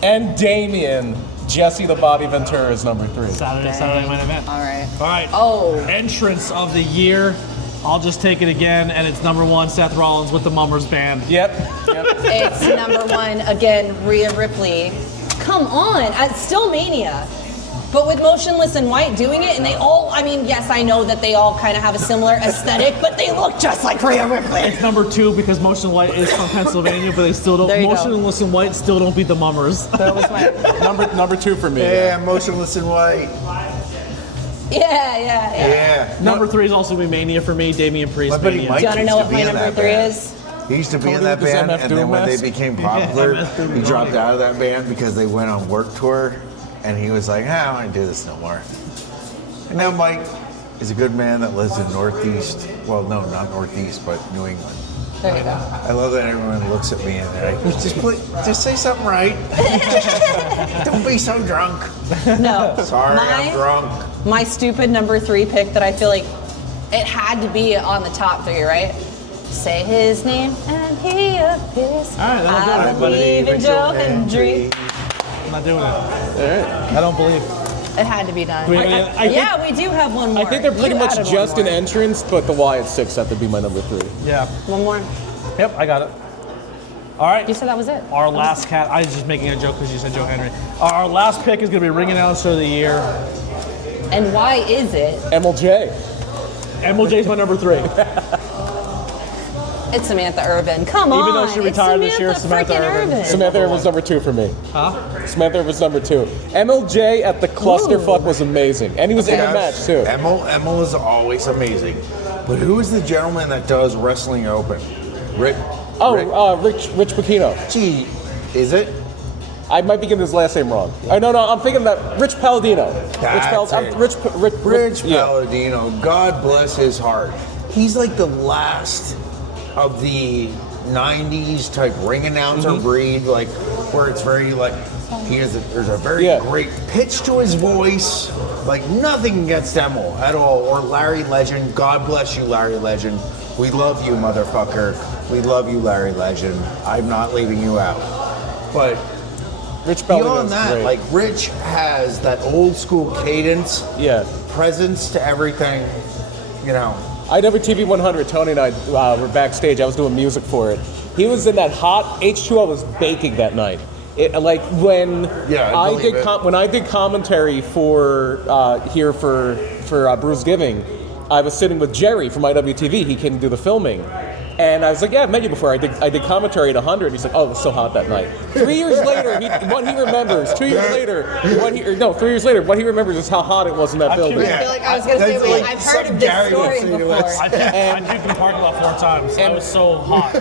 And Damien, Jesse the Bobby Ventura is number 3. Saturday main event. All right. All right. Oh. Entrance of the year. I'll just take it again, and it's number 1, Seth Rollins with the Mummers band. Yep. It's number 1 again, Rhea Ripley. Come on, it's still Mania. But with Motionless in White doing it, and they all, I mean, yes, I know that they all kind of have a similar aesthetic, but they look just like Rhea Ripley. It's number 2 because Motion White is from Pennsylvania, but they still don't. There you go. Motionless in White still don't beat the Mummers. That was my, number 2 for me. Yeah, motionless in white. yeah. Yeah. Number 3 is also be Mania for me. Damian Priest. My buddy Mania. Mike Do you want to used know to what be my in number that 3 band. is? He used to be Tony in that with his band, MF and then when they Doom became popular, MF Doom he Mask. dropped out of that band because they went on work tour, and he was like, I don't want to do this no more. And now Mike is a good man that lives in Northeast, well, no, not Northeast, but New England. There you go. I love that everyone looks at me and they're like, just say something right. Don't be so drunk. No. Sorry, I'm drunk. My stupid number 3 pick that I feel like it had to be on the top 3, right? Say his name and he appears. All right, that'll do it. I believe in Joe Hendry. I'm not doing it. I don't believe. It had to be done. We do have one more. I think they're pretty You much added just one an more. entrance, but the Y at 6 have to be my number 3. Yeah. One more. Yep, I got it. All right. You said that was it. Our last cat. I was just making a joke because you said Joe Henry. Our last pick is going to be ring announcer of the year. And why is it? MLJ. MLJ's my number 3. It's Samantha Irvin. Come on. Even though she retired this year, Samantha freaking Irvin. Samantha Irvin's number 2 for me. Huh? Samantha Irvin's number 2. MLJ at the clusterfuck was amazing. And he was in the match, too. Emil is always amazing. But who is the gentleman that does Wrestling Open? Rick Pacino. Gee, is it? I might be getting his last name wrong. Oh, no, I'm thinking that Rich Palladino. Rich Palladino, God bless his heart. He's like the last of the 90s type ring announcer breed, like where it's very like, there's a very great pitch to his voice, like nothing against Emil at all, or Larry Legend. God bless you, Larry Legend. We love you, motherfucker. We love you, Larry Legend. I'm not leaving you out. But Rich Palladino beyond that, great. like Rich has that old school cadence, presence to everything, you know. IWTV 100, Tony and I were backstage. I was doing music for it. He was in that hot H2O was baking that night. Like when I did commentary for here for Bruce Giving, I was sitting with Jerry from IWTV. He came to do the filming. And I was like, yeah, I've met you before. I did commentary at 100. He's like, oh, it was so hot that night. 3 years later, what he remembers, 3 years later, what he remembers is how hot it was in that building. I feel like I was going to say, I've heard of this story before. I puked in the parking lot 4 times. I was so hot.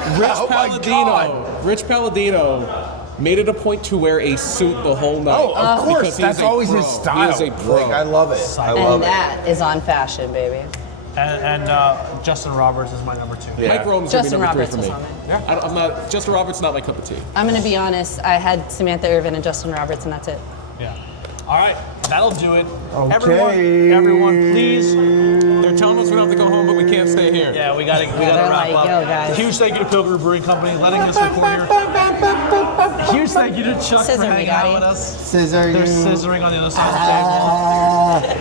Rich Palladino made it a point to wear a suit the whole night. Oh, of course. That's always his style. He is a pro. Like, I love it. And that is on fashion, baby. And Justin Roberts is my number 2. Yeah. Mike Roman's going to be Justin number 3 Roberts for me. was on it. Justin Roberts not my cup of tea. I'm going to be honest. I had Samantha Irvin and Justin Roberts, and that's it. Yeah. All right, that'll do it. Okay. Everyone, please. They're telling us we don't have to go home, but we can't stay here. Yeah, we gotta they're wrap like, up. yo, guys. Huge thank you to Pilgrim Brewing Company letting us record here. Huge thank you to Chuck for hanging out with us. Scissor. They're scissoring on the other side of the table.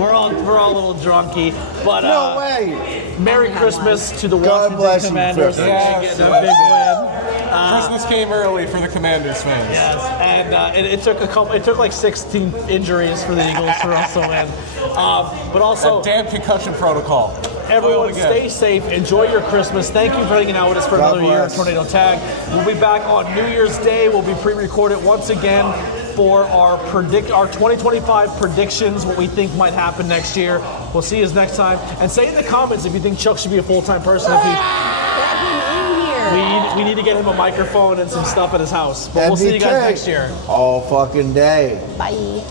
We're all a little drunky, but No way. Merry Christmas to the God bless Washington you, Commanders. Chris. They're getting a big win. Christmas came early for the Commanders fans. Yes, and it took like 16 injuries for the Eagles for us to win. But also, That damn concussion protocol. everyone stay safe, enjoy your Christmas. Thank you for hanging out with us for God another year of bless. Tornado Tag. We'll be back on New Year's Day. We'll be pre-recorded once again for our 2025 predictions, what we think might happen next year. We'll see you next time. And say in the comments if you think Chuck should be a full-time person. If we need to get him a microphone and some stuff at his house. But we'll see you guys next year. All fucking day. Bye.